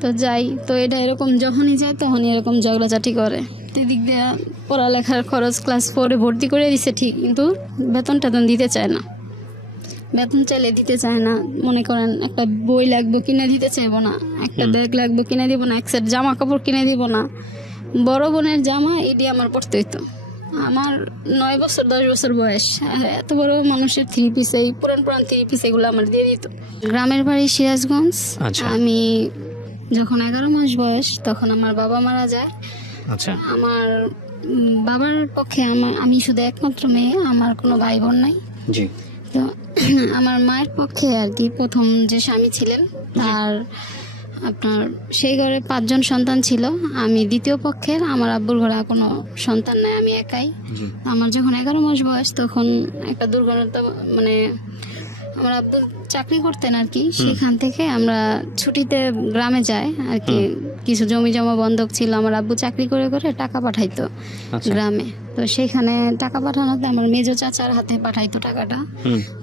তো যাই, তো এটা এরকম যখনই যায় তখনই এরকম ঝগড়াঝাটি করে। এদিক দিয়ে পড়ালেখার খরচ ক্লাস 4-এ ভর্তি করে দিছে ঠিক, কিন্তু বেতন টেতন দিতে চায় না। বেতন চাইলে দিতে চায় না। মনে করেন একটা বই লাগবে কিনে দিতে চাইবো না, একটা ব্যাগ লাগবে কিনে দিব না, এক সেট জামা কাপড় কিনে দিব না। বড় বোনের জামা এটি আমার পড়তে হইতো। আমার 9 বছর 10 বছর বয়স, এত বড় মানুষের 3 পিস, এই পুরান 3 পিস এগুলো আমার দিয়ে দিত। গ্রামের বাড়ি সিরাজগঞ্জ। আমি যখন 11 মাস বয়স তখন আমার বাবা মারা যায়। আচ্ছা। আমার বাবার পক্ষে আমি শুধু একমাত্র মেয়ে, আমার কোনো ভাই বোন নাই। জি। তো আমার মায়ের পক্ষে আর কি প্রথম যে স্বামী ছিলেন তার আপনার সেই ঘরে 5 জন সন্তান ছিল। আমি দ্বিতীয় পক্ষের, আমার আব্বুর ঘরে কোনো সন্তান নাই, আমি একাই। আমার যখন 11 মাস বয়স তখন একটা দুর্ঘটনা, মানে আমার আব্বু চাকরি করতেন আর কি, সেখান থেকে আমরা ছুটিতে গ্রামে যাই আর কি। কিছু জমি জমা বন্ধক ছিল, আমার আব্বু চাকরি করে করে টাকা পাঠাইতো গ্রামে। তো সেখানে টাকা পাঠানোতে আমার মেজো চাচার হাতে পাঠাইতো টাকাটা।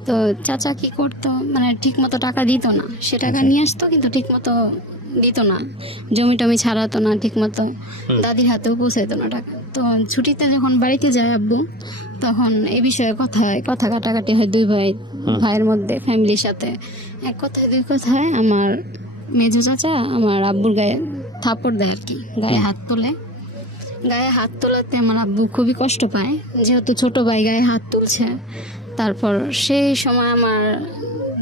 তো চাচা কি করতো, মানে ঠিক মতো টাকা দিত না। সে টাকা নিয়ে আসতো কিন্তু ঠিক মতো দিত না, জমি টমি ছাড়াতো না ঠিক মতো, দাদির হাতেও পৌঁছাইতো না টাকা। তো ছুটিতে যখন বাড়িতে যায় আব্বু, তখন এই বিষয়ে কথা কাটাকাটি হয় দুই ভাইয়ের মধ্যে, ফ্যামিলির সাথে। এক কথায় দুই কথায় আমার মেজো চাচা আমার আব্বুর গায়ে থাপ্পড় দেয় আর কি, গায়ে হাত তোলাতে আমার আব্বু খুবই কষ্ট পায়, যেহেতু ছোট ভাই গায়ে হাত তুলছে। তারপর সেই সময় আমার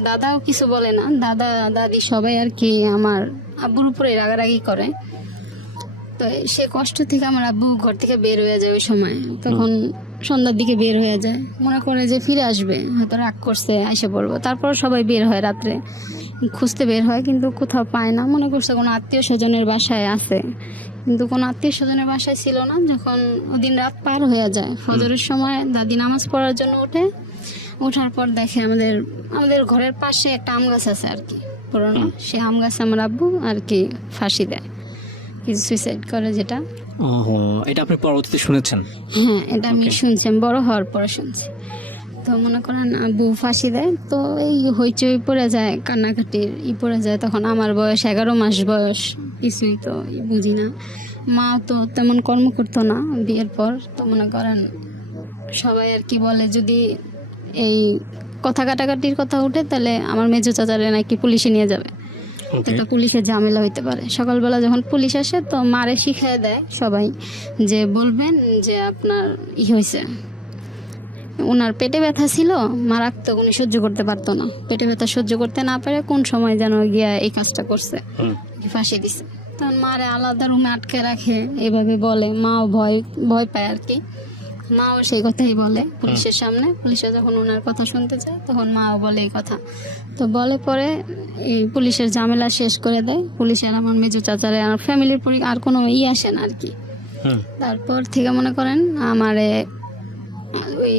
দাদাও কিছু বলে না, দাদা দাদি সবাই আর কি আমার আব্বুর উপরে রাগারাগি করে। তো সে কষ্ট থেকে আমার আব্বু ঘর থেকে বের হয়ে যায় ওই সময়। তখন সন্ধ্যার দিকে বের হয়ে যায়, মনে করে যে ফিরে আসবে, হয়তো রাগ করছে এসে পড়বো। তারপর সবাই বের হয়, রাত্রে খুঁজতে বের হয়, কিন্তু কোথাও পায় না। মনে করছে কোনো আত্মীয় স্বজনের বাসায় আছে, কিন্তু কোনো আত্মীয় স্বজনের বাসায় ছিল না। যখন ওদিন রাত পার হয়ে যায়, ফজরের সময় দাদি নামাজ পড়ার জন্য ওঠার পর দেখে আমাদের ঘরের পাশে একটা আম গাছ আছে আর কি, পুরোনো। সে আম গাছ আমার আব্বু আর কি ফাঁসি দেয়, কিছু সুইসাইড করে, যেটা এটা আপনি পরবর্তীতে শুনেছেন? হ্যাঁ, এটা আমি শুনছি, বড় হওয়ার পরে শুনছি। তো মনে করেন আব্বু ফাঁসি দেয়, তো এই হইচই পড়ে যায়, কান্নাকাটির পড়ে যায়। তখন আমার বয়স 11 মাস বয়স, কিছুই তো বুঝি না। মা তো তেমন কর্ম করতো না বিয়ের পর। তো মনে করেন সবাই আর কি বলে, যদি এই কথা কাটাকাটির কথা উঠে তাহলে আমার মেজো চাচারে নাকি পুলিশে নিয়ে যাবে, একটা পুলিশের ঝামেলা হইতে পারে। সকালবেলা যখন পুলিশ আসে তো মারে শিখিয়ে দেয় সবাই, যে বলবেন যে আপনার হয়েছে, ওনার পেটে ব্যথা ছিল, মারাত্মক, উনি সহ্য করতে পারতো না। পেটে ব্যথা সহ্য করতে না পারে কোন সময় যেন গিয়া এই কাজটা করছে, ফাঁসি দিছে। তখন মারে আলাদা রুমে আটকে রাখে, এভাবে বলে। মাও ভয় পায় আর কি, মাও সেই কথাই বলে পুলিশের সামনে। পুলিশে যখন ওনার কথা শুনতে চায় তখন মাও বলে এই কথা। তো বলে পরে এই পুলিশের ঝামেলা শেষ করে দেয়। পুলিশের আমার মেজো চাচারে আর ফ্যামিলির আর কোনো আসে না আর কি। তারপর থেকে মনে করেন আমারে ওই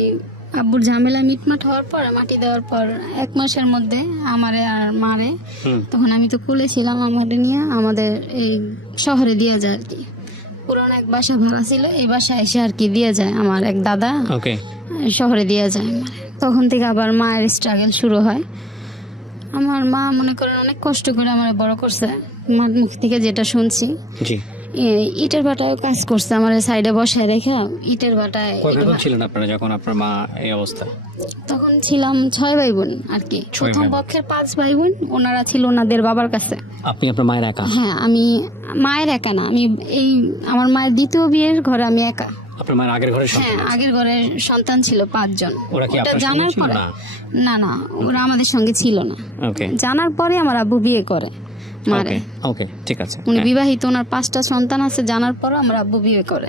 আব্বুর ঝামেলা মিটমাট হওয়ার পর, মাটি দেওয়ার পর 1 মাসের মধ্যে আমারে আর মারে, তখন আমি তো কুলে ছিলাম, আমাদের নিয়ে আমাদের এই শহরে দিয়ে যায় আর কি। পুরনো এক বাসা ভাড়া ছিল, এই বাসায় এসে আর কি দিয়ে যায় আমার এক দাদা, শহরে দিয়ে যায়। তখন থেকে আবার মায়ের স্ট্রাগল শুরু হয়। আমার মা মনে করেন অনেক কষ্ট করে আমার বড় করছে, মার মুখ থেকে যেটা শুনছি। ইটের ভাটায় কাজ করছে আমার সাইডে বসায় রেখে, ইটের ভাটায়। ছিলেন আপনারা যখন আপনার মা এই অবস্থা? তখন ছিলাম 6 ভাই বোন আর কি। প্রথম পক্ষের 5 ভাই বোন, ওনারা ছিল ওনাদের বাবার কাছে। আপনি আপনার মায়ের একা? হ্যাঁ, আমি মায়ের একা না, আমি এই আমার মায়ের দ্বিতীয় বিয়ের ঘরে আমি একা। আপনার মায়ের আগের ঘরে? হ্যাঁ, আগের ঘরে সন্তান ছিল 5 জন। ওরা কি আপনার জানার পরে? না, ওরা আমাদের সঙ্গে ছিল না। জানার পরে আমার আব্বু বিয়ে করে মারে। ঠিক আছে। উনি বিবাহিত, ওনার 5টা সন্তান আছে। জানার পর আমার আব্বু বিয়ে করে।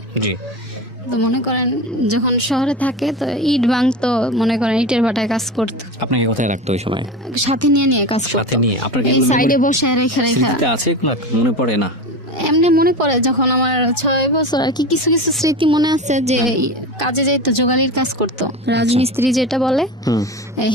তো মনে করেন যখন শহরে থাকে তো ইট ভাঙতো, মনে করেন ইটের ভাটায় কাজ করতো। আপনাকে কোথায় রাখতো ওই সময়? সাথে নিয়ে কাজ করতো। সাথে নিয়ে আপনাকে এই সাইডে বসে রেখে আছে, মনে পড়ে না? এমনি মনে পড়ে, যখন আমার 6 বছর আর কি, কিছু কিছু স্মৃতি মনে আছে যে কাজে যাইতো, জোগালির কাজ করতো, রাজমিস্ত্রি যেটা বলে,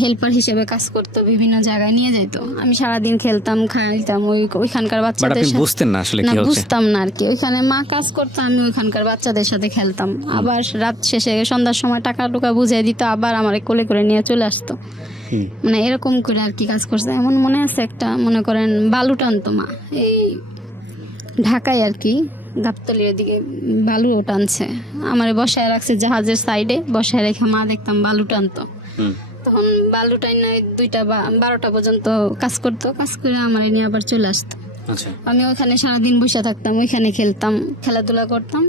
হেল্পার হিসেবে কাজ করতো, বিভিন্ন জায়গায় নিয়ে যাইতো। আমি সারাদিন খেলতাম, খাইতাম ওইখানকার বাচ্চাদের সাথে। বুঝতেন না আসলে কি হচ্ছে? বুঝতাম না আর কি। ওইখানে মা কাজ করতো, আমি ওইখানকার বাচ্চাদের সাথে খেলতাম। আবার রাত শেষে সন্ধ্যার সময় টাকা বুঝিয়ে দিত, আবার আমার কোলে করে নিয়ে চলে আসতো। মানে এরকম করে আর কি কাজ করছে। এমন মনে আছে একটা, মনে করেন বালু টানতো মা, এই ঢাকায় আর কি, গাবতলির দিকে বালু টানছে, আমার বসায় রাখছে জাহাজের সাইডে, বসায় রেখে মা দেখতাম বালু টানতো। হুম। তখন বালু টাইনে 2টা বা 12টা পর্যন্ত কাজ করতো, কাজ করে আমার নিয়ে আবার চলে আসতো। আচ্ছা। আমি ওখানে সারাদিন বসে থাকতাম, ওইখানে খেলতাম, খেলাধুলা করতাম।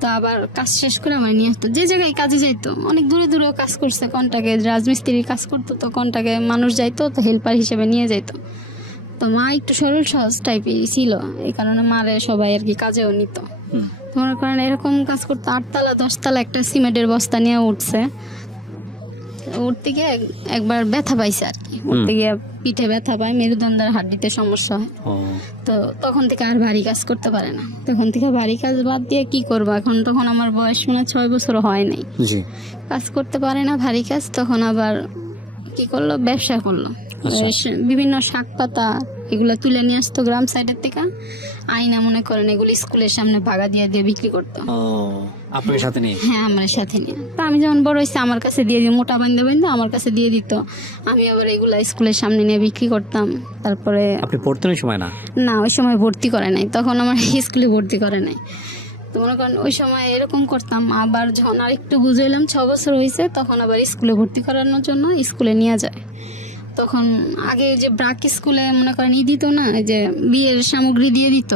তো আবার কাজ শেষ করে আমার নিয়ে আসতো, যে জায়গায় কাজে যাইতো, অনেক দূরে দূরেও কাজ করছে, কন্টাকে রাজমিস্ত্রির কাজ করতো, তো কন্টাকে মানুষ যাইতো, তো হেল্পার হিসেবে নিয়ে যাইতো। তো মা একটু সরল সহজ টাইপেরই ছিল, এই কারণে মারে সবাই আর কি কাজেও নিত। মনে করেন এরকম কাজ করতো, 8তলা 10তলা একটা সিমেন্টের বস্তা নিয়ে উঠছে, উঠতে গিয়ে একবার ব্যথা পাইছে আর কি, উঠতে গিয়ে পিঠে ব্যথা পায়, মেরুদণ্ডের হাড্ডিতে সমস্যা হয়। ও, তো তখন থেকে আর ভারী কাজ করতে পারে না, তখন থেকে ভারী কাজ বাদ দিয়ে কি করবো এখন, তখন আমার বয়স 6 বছর হয় নাই, জি। কাজ করতে পারে না ভারী কাজ, তখন আবার কি করলো, ব্যবসা করলো। আচ্ছা। বিভিন্ন শাক পাতা এগুলো তুলে নিয়ে আসতো গ্রাম সাইডের থেকে, আইনা মনে করেন এগুলো স্কুলের সামনে ভাগা দিয়ে দিয়ে বিক্রি করতো। ও, আপনার সাথে নেই? হ্যাঁ, আমার সাথে নিয়ে। তো আমি যখন বড় হয়েছি আমার কাছে দিয়ে দিত, মোটা বান্ধে বান্ধে আমার কাছে দিয়ে দিত, আমি আবার এগুলা স্কুলের সামনে নিয়ে বিক্রি করতাম। তারপরে আপনি পড়তেন ওই সময়? না, না, ওই সময় ভর্তি করে নাই, তখন আমার স্কুলে ভর্তি করে নাই। তো মনে করেন ওই সময় এরকম করতাম, আবার যখন আর একটু বুঝাইলাম 6 বছর হয়েছে, তখন আবার স্কুলে ভর্তি করানোর জন্য স্কুলে নিয়ে যায়। তখন আগে যে ব্রাক স্কুলে মনে করেন দিত না, এই যে বিয়ের সামগ্রী দিয়ে দিত,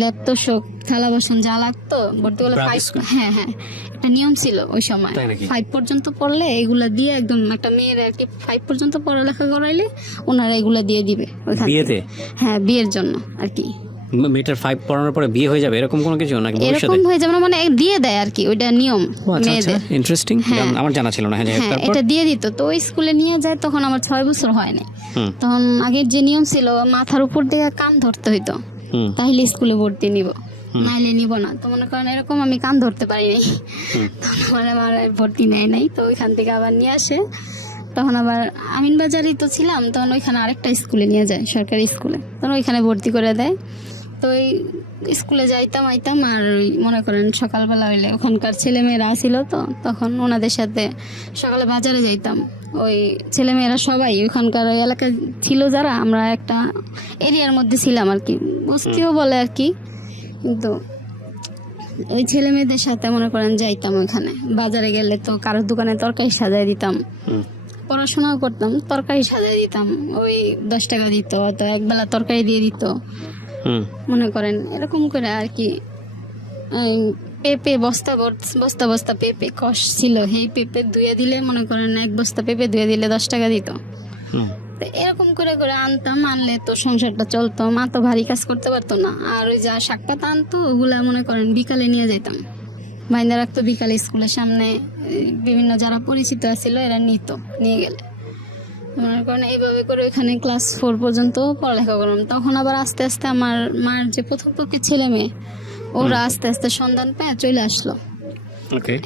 ল্যাপ তোষক থালা বাসন যা লাগতো ভর্তি হলে ব্রাক 5, স্কুল? হ্যাঁ হ্যাঁ, একটা নিয়ম ছিল ওই সময়। তাই নাকি? 5 পর্যন্ত পড়লে এগুলা দিয়ে, একদম একটা মেয়ের আর কি 5 পর্যন্ত পড়ালেখা করাইলে ওনারা এগুলা দিয়ে দিবে ওইখান থেকে। বিয়েতে? হ্যাঁ, বিয়ের জন্য আর কি। মেয়েটার 5 পড়ানোর পরে বিয়ে হয়ে যাবে এরকম কোনো কিছু নাকি ভবিষ্যতে? এরকম হয়ে যাবে না, মানে দিয়ে দেয় আর কি, ওইটা নিয়ম ও, আচ্ছা আচ্ছা, মেয়েদের। ইন্টারেস্টিং। হ্যাঁ। আমার জানা ছিল না। হ্যাঁ, হ্যাঁ, তারপর? এটা দিয়ে দিত, তো ওই স্কুলে নিয়ে যায়, তখন আমার 6 বছর হয় নাই। হুম। তখন আগের যে নিয়ম ছিল, মাথার উপর দিয়ে কান ধরতে হইতো, হুম। তাহলে স্কুলে ভর্তি নিব, নাইলে নিব না। তো মনে করেন এরকম আমি কান ধরতে পারি নাই, তখন আমার আর ভর্তি নেয় নাই। তো ওইখান থেকে আবার নিয়ে আসে, তখন আবার আমিনবাজারই তো ছিলাম, তখন ওইখানে আরেকটা স্কুলে নিয়ে যায়, সরকারি স্কুলে, তখন ওইখানে ভর্তি করে দেয়। তো ওই স্কুলে যাইতাম আইতাম, আর ওই মনে করেন সকালবেলা হইলে ওখানকার ছেলেমেয়েরা আসিল, তো তখন ওনাদের সাথে সকালে বাজারে যাইতাম। ওই ছেলেমেয়েরা সবাই ওখানকার ওই এলাকায় ছিল যারা, আমরা একটা এরিয়ার মধ্যে ছিলাম আর কি, বস্তিও বলে আর কি, কিন্তু ওই ছেলে মেয়েদের সাথে মনে করেন যাইতাম ওইখানে। বাজারে গেলে তো কারোর দোকানে তরকারি সাজাই দিতাম, পড়াশোনাও করতাম, তরকারি সাজাই দিতাম, ওই 10 টাকা দিত, তো একবেলা তরকারি দিয়ে দিত। মনে করেন এরকম করে আর কি। পেঁপে বস্তা বস্তা বস্তা পেঁপে কষ ছিল, সেই পেঁপে ধুয়ে দিলে মনে করেন 1 বস্তা পেঁপে ধুয়ে দিলে 10 টাকা দিত। তো এরকম করে করে আনতাম, আনলে তো সংসারটা চলতো, মা তো ভারী কাজ করতে পারতো না। আর ওই যা শাক পাতা আনতো ওগুলা মনে করেন বিকালে নিয়ে যেতাম, বাইন্দা রাখতো বিকালে স্কুলের সামনে, বিভিন্ন যারা পরিচিত ছিল এরা নিত, নিয়ে গেলে মনে করেন এইভাবে করে ওইখানে ক্লাস 4 পর্যন্ত পড়ালেখা করলাম। তখন আবার আস্তে আস্তে আমার মার যে প্রথম পক্ষের ছেলে মেয়ে, ওরা আস্তে আস্তে সন্ধান পেয়ে চলে আসলো,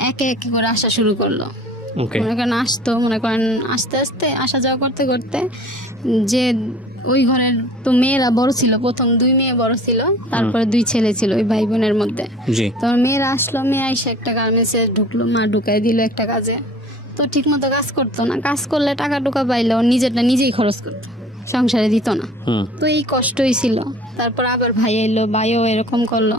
একে একে করে আসা শুরু করলো। মনে করেন আসতো, মনে করেন আস্তে আস্তে আসা যাওয়া করতে করতে, যে ওই ঘরের তো মেয়েরা বড় ছিল, প্রথম 2 মেয়ে বড় ছিল, তারপরে 2 ছেলে ছিল ওই ভাই বোনের মধ্যে। তো মেয়েরা আসলো, মেয়ে এসে একটা গার্মেন্টসে ঢুকলো, মা ঢুকাই দিল একটা কাজে। তো ঠিক মতো কাজ করতো না, কাজ করলে টাকা টুকা পাইলে ও নিজেরটা নিজেই খরচ করতো, সংসারে দিত না। তো এই কষ্টই ছিল। তারপর আবার ভাই এলো, ভাইও এরকম করলো,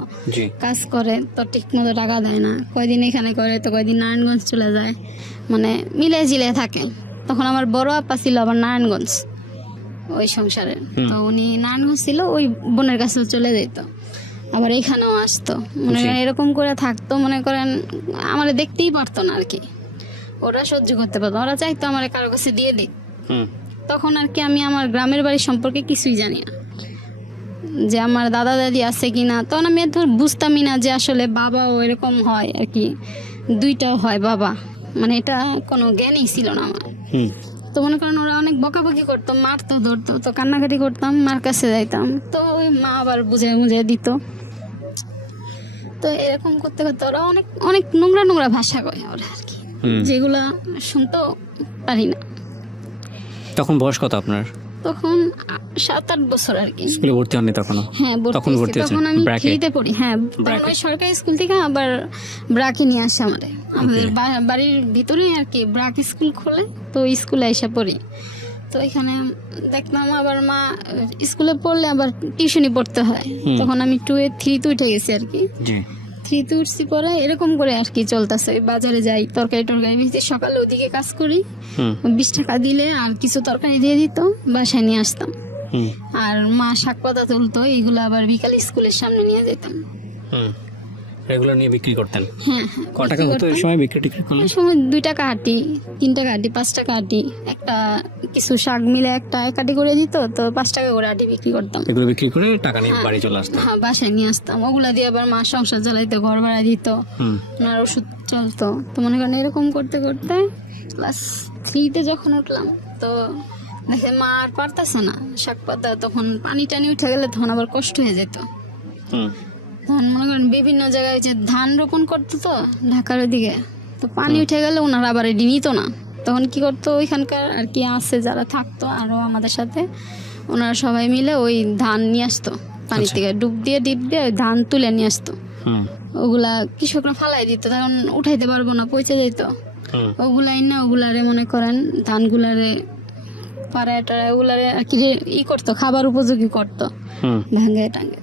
কাজ করে তো ঠিক মতো টাকা দেয় না, কয়দিন এখানে করে তো কয়দিন নারায়ণগঞ্জ চলে যায়, মানে মিলে জিলে থাকে। তখন আমার বড় আপা ছিল আবার নারায়ণগঞ্জ ওই সংসারে, তো উনি নারায়ণগঞ্জ ছিল, ওই বোনের কাছেও চলে যেত, আবার এখানেও আসতো, মনে করেন এরকম করে থাকতো। মনে করেন আমার দেখতেই পারতো না আর কি, ওরা সহ্য করতে পারতো, ওরা চাইতো আমার কারো কাছে দিয়ে দিক। তখন আর কি আমি আমার গ্রামের বাড়ি সম্পর্কে কিছুই জানি না, যে আমার দাদা দাদি আছে কিনা, তখন আমি বুঝতামই না যে আসলে বাবাও এরকম হয় আর কি, 2টাও হয় বাবা, মানে এটা কোনো জ্ঞানই ছিল না আমার। তো মনে করেন ওরা অনেক বকাবকি করতো, মারতো ধরতো, তো কান্নাকাটি করতাম, মার কাছে যাইতাম, তো ওই মা আবার বুঝে বুঝে দিত। তো এরকম করতে করতে ওরা অনেক অনেক নোংরা নোংরা ভাষা কয় ওরা আর কি, যেগুলা শুনতেও পারি না। তখন বয়স কত আপনার? তখন 7-8 বছর আর কি। স্কুলে ভর্তি হননি তখনো? হ্যাঁ, তখন ভর্তি হয়েছেন তখন আমি ব্র্যাকে? ফ্রিতে পড়ি। হ্যাঁ, তখন ওই সরকারি স্কুল থেকে আবার ব্রাকে নিয়ে আসে আমাদের বাড়ির ভিতরেই আর কি ব্রাক স্কুল খোলে, তো ওই স্কুলে এসে পড়ি। তো এখানে দেখলাম আবার মা স্কুলে পড়লে আবার টিউশনি পড়তে হয়। তখন আমি 2-3 উঠে গেছি আর কি। জি 3 উঠছি পরে এরকম করে আর কি চলতেছে। বাজারে যাই, তরকারি বেশি, সকালে ওদিকে কাজ করি, হুম 20 টাকা দিলে আর কিছু তরকারি দিয়ে দিত, বাসায় নিয়ে আসতাম। হুম আর মা শাক পাতা তুলতো, এইগুলো আবার বিকালে স্কুলের সামনে নিয়ে যেতাম। হুম এগুলো নিয়ে বিক্রি করতেন? হ্যাঁ ক টাকা হতো এই সময় বিক্রি টিক্রি করলে? ওই সময় 2 টাকা আটি, 3 টাকা আটি, 5 টাকা আটি, একটা কিছু শাক মিলে একটা এক আটি করে দিত, তো 5 টাকা করে আটি বিক্রি করতাম। এগুলো বিক্রি করে টাকা নিয়ে বাড়ি চলে আসতাম? হ্যাঁ, বাসায় নিয়ে আসতাম। ওগুলা দিয়ে আবার মা সংসার চালাইতো, ঘর ভাড়া দিত, হুম ওনার ওষুধ চলতো। তো মনে করেন এরকম করতে করতে ক্লাস 3 যখন উঠলাম, তো দেখে মা আর পারতেছে না শাক পাতা, তখন পানি টানি উঠে গেলে তখন আবার কষ্ট হয়ে যেত। হুম তখন মনে করেন বিভিন্ন জায়গায় যে ধান রোপণ করতো তো ঢাকার ওদিকে, তো পানি উঠে গেলে ওনারা আবার এটি নিত না। তখন কি করতো, ওইখানকার আর কি আছে যারা থাকতো আরও আমাদের সাথে, ওনারা সবাই মিলে ওই ধান নিয়ে আসতো পানি থেকে, ডিপ দিয়ে ওই ধান তুলে নিয়ে আসতো। হুম ওগুলা কৃষকরা ফালাই দিত, তখন উঠাইতে পারবো না, পচে যেত। হুম ওগুলাই না, ওগুলারে মনে করেন ধানগুলারে পাড়ায় টাড়ায় ওগুলারে আর কি করতো, খাবার উপযোগী করতো, হুম ভাঙে টাঙ্গে।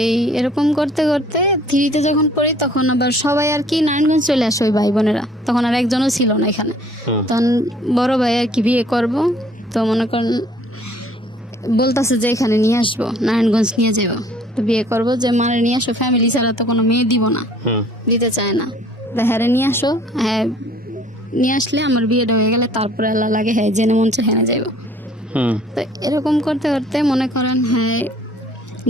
এই এরকম করতে করতে 3 যখন পড়ি, তখন আবার সবাই আর কি নারায়ণগঞ্জ চলে আসে, ওই ভাই বোনেরা। তখন আর একজনও ছিল না এখানে। হুম তখন বড় ভাই আর কি বিয়ে করব, তো মনে করেন বলতেছে যে এখানে নিয়ে আসবো, নারায়ণগঞ্জ নিয়ে যাবো, তো বিয়ে করব, যে মারে নিয়ে আসো, ফ্যামিলি ছাড়া তো কোনো মেয়ে দিব না, হুম দিতে চায় না। হ্যাঁ নিয়ে আসো, হ্যাঁ নিয়ে আসলে আমার বিয়েটা হয়ে গেলে তারপরে আল্লাহ লাগে হ্যাঁ জেনে মন চায় হ্যাঁ যাইব। হুম তো এরকম করতে করতে মনে করেন হ্যাঁ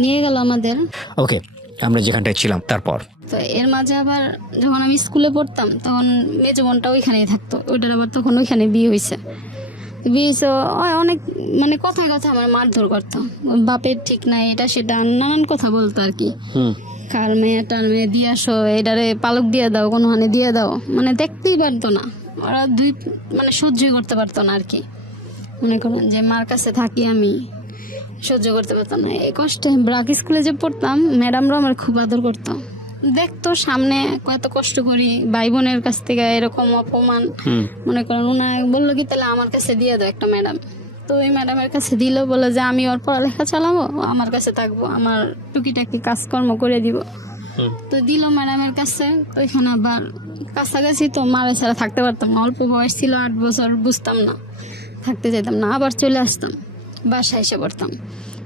নিয়ে গেল আমাদের। ওকে, আমরা যেখানটায় ছিলাম তারপর? তো এর মাঝে আবার যখন আমি স্কুলে পড়তাম, তখন মেজো বোনটা ওইখানেই থাকতো, ওইটার আবার তখন ওইখানে বিয়ে হয়েছে। বিয়ে হয়েছে, অনেক মানে কথায় কথা আমার মারধর করতাম, বাপের ঠিক নাই, এটা সেটা নানান কথা বলতো আর কি। হুম কার মেয়ে টার মেয়ে দিয়ে আসো, এটারে পালক দিয়ে দাও, কোনো হানে দিয়ে দাও, মানে দেখতেই পারতো না ওরা, মানে সহ্যই করতে পারতো না আর কি। মনে করেন যে মার কাছে থাকি আমি, সহ্য করতে পারতাম না এই কষ্টে। ব্রাক স্কুলে যে পড়তাম, ম্যাডামরা আমার খুব আদর করতাম, দেখতো সামনে কত কষ্ট করি, ভাই বোনের কাছ থেকে এরকম অপমান। হুম মনে করেন ওনার বললো কি তাহলে আমার কাছে দিয়ে দাও একটা ম্যাডাম, তো ওই ম্যাডামের কাছে দিল, বলে যে আমি ওর পড়ালেখা চালাবো, ও আমার কাছে থাকবো, আমার টুকিটাকি কাজকর্ম করে দিব। হুম তো দিল ম্যাডামের কাছে। তো ওইখানে আবার কাছাকাছি, তো মারা ছাড়া থাকতে পারতাম না, অল্প বয়স ছিল, 8 বছর, বুঝতাম না, থাকতে যেতাম না, আবার চলে আসতাম, বাসায় এসে পড়তাম।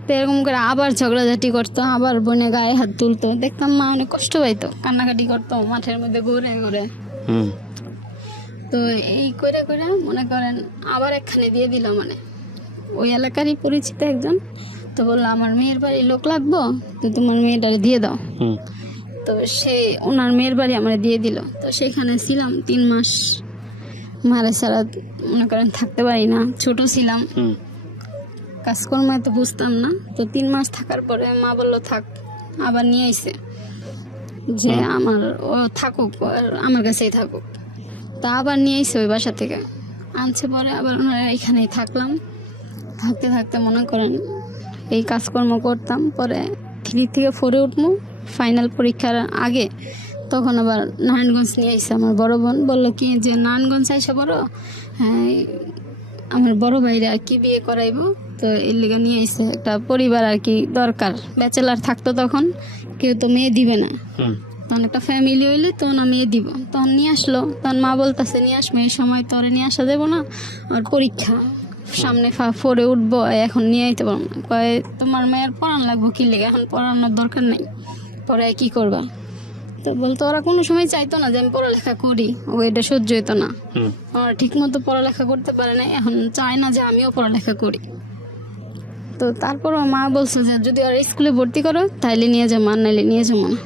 তো এরকম করে আবার ঝগড়াঝাটি করতো, আবার বোনে গায়ে হাত তুলতো, দেখতাম মা অনেক কষ্ট পাইতো, কান্নাকাটি করতো মাঠের মধ্যে ঘুরে ঘুরে। হুম তো এই করে করে মনে করেন আবার একখানে দিয়ে দিল, মানে ওই এলাকারই পরিচিত একজন, তো বললো আমার মেয়ের বাড়ি লোক লাগবো, তো তোমার মেয়েটারে দিয়ে দাও। হুম তো সে ওনার মেয়ের বাড়ি আমার দিয়ে দিল। তো সেখানে ছিলাম 3 মাস, মারা ছাড়া মনে করেন থাকতে পারি না, ছোট ছিলাম, হুম কাজকর্ম এত বুঝতাম না। তো 3 মাস থাকার পরে মা বললো থাক, আবার নিয়ে আইছে যে আমার ও থাকুক, আর আমার কাছেই থাকুক। তা আবার নিয়ে আইছে ওই বাসা থেকে, আনছে পরে আবার ওনারা এখানেই থাকলাম। থাকতে থাকতে মনে করেন এই কাজকর্ম করতাম। পরে 3 থেকে 4 উঠবো, ফাইনাল পরীক্ষার আগে, তখন আবার নারায়ণগঞ্জ নিয়ে আইসে আমার বড় বোন, বললো কি যে নারায়ণগঞ্জ আইসা বড়, হ্যাঁ আমার বড় ভাইরা আর কি বিয়ে করাইবো, তো এর লেগে নিয়ে আইসে, একটা পরিবার আর কি দরকার, ব্যাচেলার থাকতো তখন, কেউ তো মেয়ে দিবে না, হুম তখন একটা ফ্যামিলি হইলে তখন আমি দিব। তখন নিয়ে আসলো, তখন মা বলতেছে নিয়ে আসবে, এই সময় তোরে নিয়ে আসা দেবো না, আর পরীক্ষা সামনে 4 উঠবো, এখন নিয়ে আইতে পারবো না। কয় তোমার মেয়ের পড়ান লাগবো কি লেগে, এখন পড়ানোর দরকার নেই, পরে কি করবা। তো বলতো ওরা কোনো সময় চাইতো না যে আমি পড়ালেখা করি, ও এটা সহ্য হইতো না, হুম ওরা ঠিক মতো পড়ালেখা করতে পারে না, এখন চায় না যে আমিও পড়ালেখা করি। তো তারপর মা বলছে যে যদি ওরা স্কুলে ভর্তি করো তাইলে নিয়ে যাবো, আর নাইলে নিয়ে যাবো না।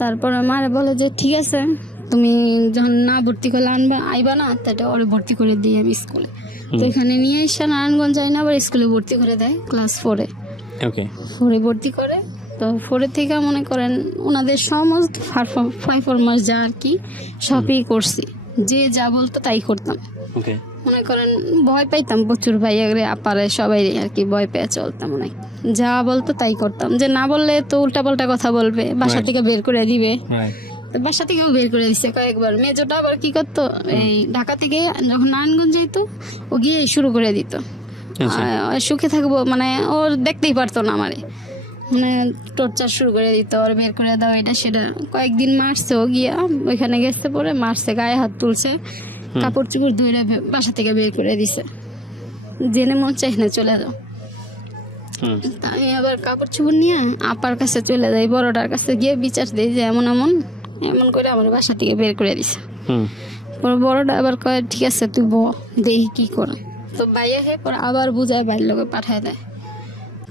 তারপর মারে বলে যে ঠিক আছে, তুমি যখন না ভর্তি করলে আইবা না, তাহলে ওরে ভর্তি করে দিই আমি স্কুলে। তো এখানে নিয়ে এসে নারায়ণগঞ্জ যায় না, আবার স্কুলে ভর্তি করে দেয় ক্লাস 4-এ। ওকে 4-এ ভর্তি করে। তো 4-এর থেকে মনে করেন ওনাদের সমস্ত পারফরমেন্স যা আর কি সবই করছি, যে যা বলতো তাই করতাম। ওকে মনে করেন ভয় পাইতাম প্রচুর, ভাইয়ারে আপারে সবাই আর কি ভয় পেয়ে চলতাম, অনেক যা বলতো তাই করতাম, যে না বললে তো উল্টাপাল্টা কথা বলবে, বাসা থেকে বের করে দিবে, রাইট তো বাসা থেকেও বের করে দিচ্ছে কয়েকবার। মেজোটা আবার কি করতো, এই ঢাকা থেকে যখন নারায়ণগঞ্জ যেত ও গিয়ে শুরু করে দিত। আচ্ছা। সুখে থাকবো মানে ওর দেখতেই পারতো না আমারে, মানে টর্চার শুরু করে দিত, ওর বের করে দাও এটা সেটা। কয়েকদিন মারছে ও গিয়া, ওইখানে গেছে পরে মারছে, গায়ে হাত তুলছে, কাপড় চোপড় ধুয়ে বাসা থেকে বের করে দিছে, জেনে মন চাই না চলে যাও। তাই আবার কাপড় চোপড় নিয়ে আপার কাছে চলে যাই, বড়টার কাছে গিয়ে বিচার দিই যে এমন এমন এমন করে আমার বাসা থেকে বের করে দিছে। পরে বড়টা আবার কয় ঠিক আছে তুই দেখি কি করে। তো বাইয়াকে পরে আবার বুঝায় বাইরের লোকে পাঠায় দেয়।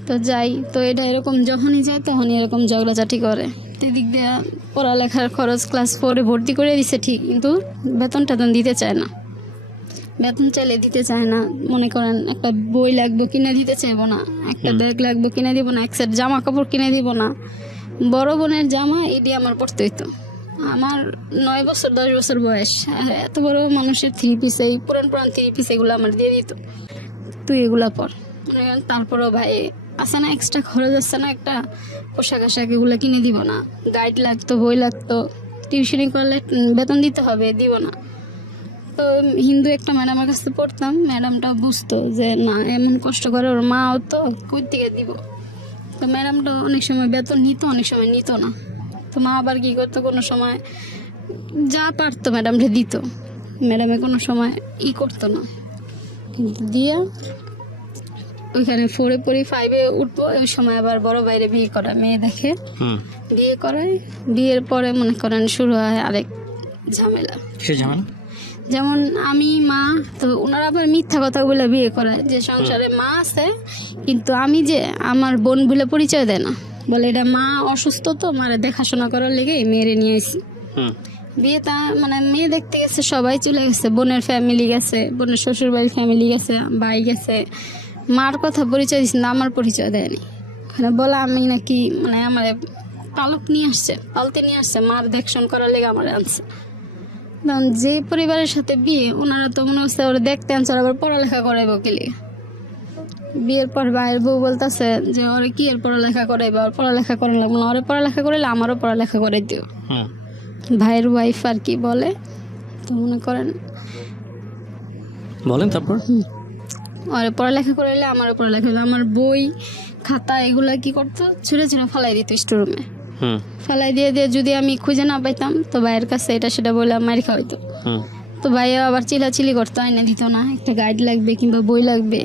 তো যাই, তো এটা এরকম যখনই যায় তখনই এরকম ঝগড়াঝাটি করে। এদিক দিয়ে পড়ালেখার খরচ ক্লাস 4-এ ভর্তি করে দিছে ঠিক, কিন্তু বেতন টেতন দিতে চায় না। বেতন চাইলে দিতে চায় না, মনে করেন একটা বই লাগবে কিনে দিতে চাইবো না, একটা ব্যাগ লাগবে কিনে দিব না, এক সেট জামা কাপড় কিনে দিব না। বড় বোনের জামা এটি আমার পড়তে হইতো। আমার 9 বছর 10 বছর বয়স, আর এত বড় মানুষের 3 পিস, এই পুরান 3 পিস এগুলো আমার দিয়ে দিত, তুই এগুলা পর। তারপরেও ভাই আছে না, এক্সট্রা খরচ আছে না, একটা পোশাক আশাক এগুলো কিনে দিব না, গাইড লাগতো, বই লাগতো, টিউশনি করলে বেতন দিতে হবে, দিব না। তো হিন্দু একটা ম্যাডামের কাছে পড়তাম, ম্যাডামটা বুঝতো যে না এমন কষ্ট করে ওর মাও, তো কই থেকে দিব। তো ম্যাডামটা অনেক সময় বেতন নিত, অনেক সময় নিত না। তো মা আবার কী করতো, কোনো সময় যা পারতো ম্যাডামটা দিত, ম্যাডামে কোনো সময় করতো না। কিন্তু দিয়া ওইখানে 4-এ পড়ি, 5-এ উঠবো, ওই সময় আবার বড় বাইরে বিয়ে করা মেয়ে দেখে বিয়ে করায়। বিয়ের পরে মনে করেন শুরু হয় আরেক ঝামেলা। কিসের ঝামেলা? যেমন আমি মা, তো ওনারা আবার মিথ্যা কথা বলে বিয়ে করায় যে সংসারে মা আছে, কিন্তু আমি যে আমার বোন বলে পরিচয় দেয় না, বলে এটা মা অসুস্থ, তো মারে দেখাশোনা করার লেগে মেয়েরে নিয়ে আসি। বিয়েটা মানে মেয়ে দেখতে গেছে, সবাই চলে গেছে, বোনের ফ্যামিলি গেছে, বোনের শ্বশুর বাড়ির ফ্যামিলি গেছে, ভাই গেছে, মার কথা পরিচয় দিচ্ছে না, আমার পরিচয় দেয়নি। ওখানে বলা আমি নাকি মানে আমার পালক নিয়ে আসছে, পালতে নিয়ে আসছে, মার দেখশন করার লেগে আমার আনছে। তখন যে পরিবারের সাথে বিয়ে, ওনারা তো মনে হচ্ছে ওরা দেখতে আনছে, আবার পড়ালেখা করাইবো কি লিগে। বিয়ের পর ভাইয়ের বউ বলতেছে যে ওরে কি আর পড়ালেখা করাইবো, আর পড়ালেখা করানো লাগবে না, ওরে পড়ালেখা করাইলে আমারও পড়ালেখা করাই দিও। ভাইয়ের ওয়াইফ আর কি বলে, তো মনে করেন বলেন তারপর। ওরে পড়ালেখা করাইলে আমারও পড়ালেখা হইলো। আমার বই খাতা এগুলা কি করতো, ছুঁড়ে ছুঁড়ে ফেলাই দিত স্টোরুমে, ফেলাই দিয়ে দিয়ে যদি আমি খুঁজে না পাইতাম তো ভাইয়ের কাছে এটা সেটা বলে মারি খাওয়াইতো। তো ভাইয়া আবার চিলাচিলি করতো, আইনা দিত না, একটা গাইড লাগবে কিংবা বই লাগবে,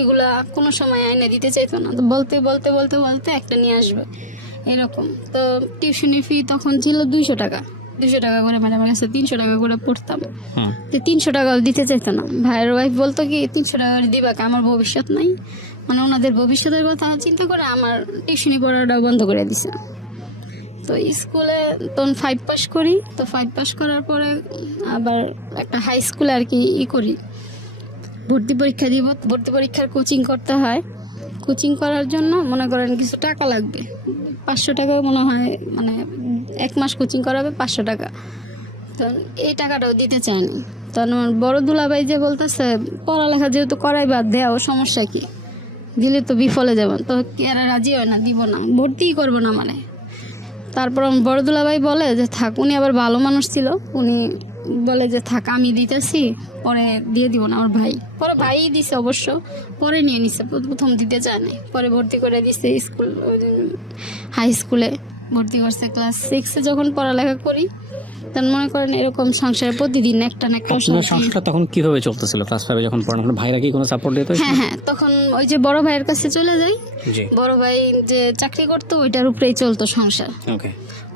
এগুলা কোনো সময় আইনা দিতে চাইতো না। তো বলতে বলতে বলতে বলতে একটা নিয়ে আসবে এরকম। তো টিউশনি ফি তখন ছিল 200 টাকা, 200 টাকা করে ম্যাডামের কাছে 300 টাকা করে পড়তাম। তো 300 টাকা দিতে চাইতো না। ভাইয়ের ওয়াইফ বলতো কি 300 টাকা করে দিবা, আমার ভবিষ্যৎ নাই, মানে ওনাদের ভবিষ্যতের কথা চিন্তা করে আমার টিউশনি পড়াটাও বন্ধ করে দিছে। তো স্কুলে তখন 5 পাস করি। তো 5 পাস করার পরে আবার একটা হাই স্কুলে আর কি করি, ভর্তি পরীক্ষা দিব। ভর্তি পরীক্ষার কোচিং করতে হয়, কোচিং করার জন্য মনে করেন কিছু টাকা লাগবে, 500 টাকা মনে হয়, মানে 1 মাস কোচিং করাবে 500 টাকা। তো এই টাকাটাও দিতে চায়নি। তখন আমার বড় দুলাভাই যে বলতেছে পড়ালেখা যেহেতু করাইবা দেও, সমস্যা কি, দিলে তো বিফলে যাবেন। তো এরা রাজি হয় না, দিব না, ভর্তিই করবো না মানে। তারপর আমার বড় দুলাভাই বলে যে থাক, উনি আবার ভালো মানুষ ছিল, উনি বলে যে থাক আমি দিতেছি, পরে দিয়ে দিব না। আমার ভাই পরে ভাই দিছে অবশ্য, পরে নিয়ে নিছে, প্রথম দিতে চায়নি, পরে ভর্তি করে দিছে স্কুল, হাই স্কুলে ভর্তি করছে। ক্লাস 6-এ যখন পড়ালেখা করি তখন মনে করেন এরকম সংসারে প্রতিদিন একটা না একটা সংসারটা তখন কিভাবে চলতেছিল? ক্লাস 5-এ যখন পড়ানো, ভাইরা কি কোনো সাপোর্ট দিত? হ্যাঁ, তখন ওই যে বড় ভাইয়ের কাছে চলে যাই, বড় ভাই যে চাকরি করতো ওইটার উপরেই চলতো সংসার,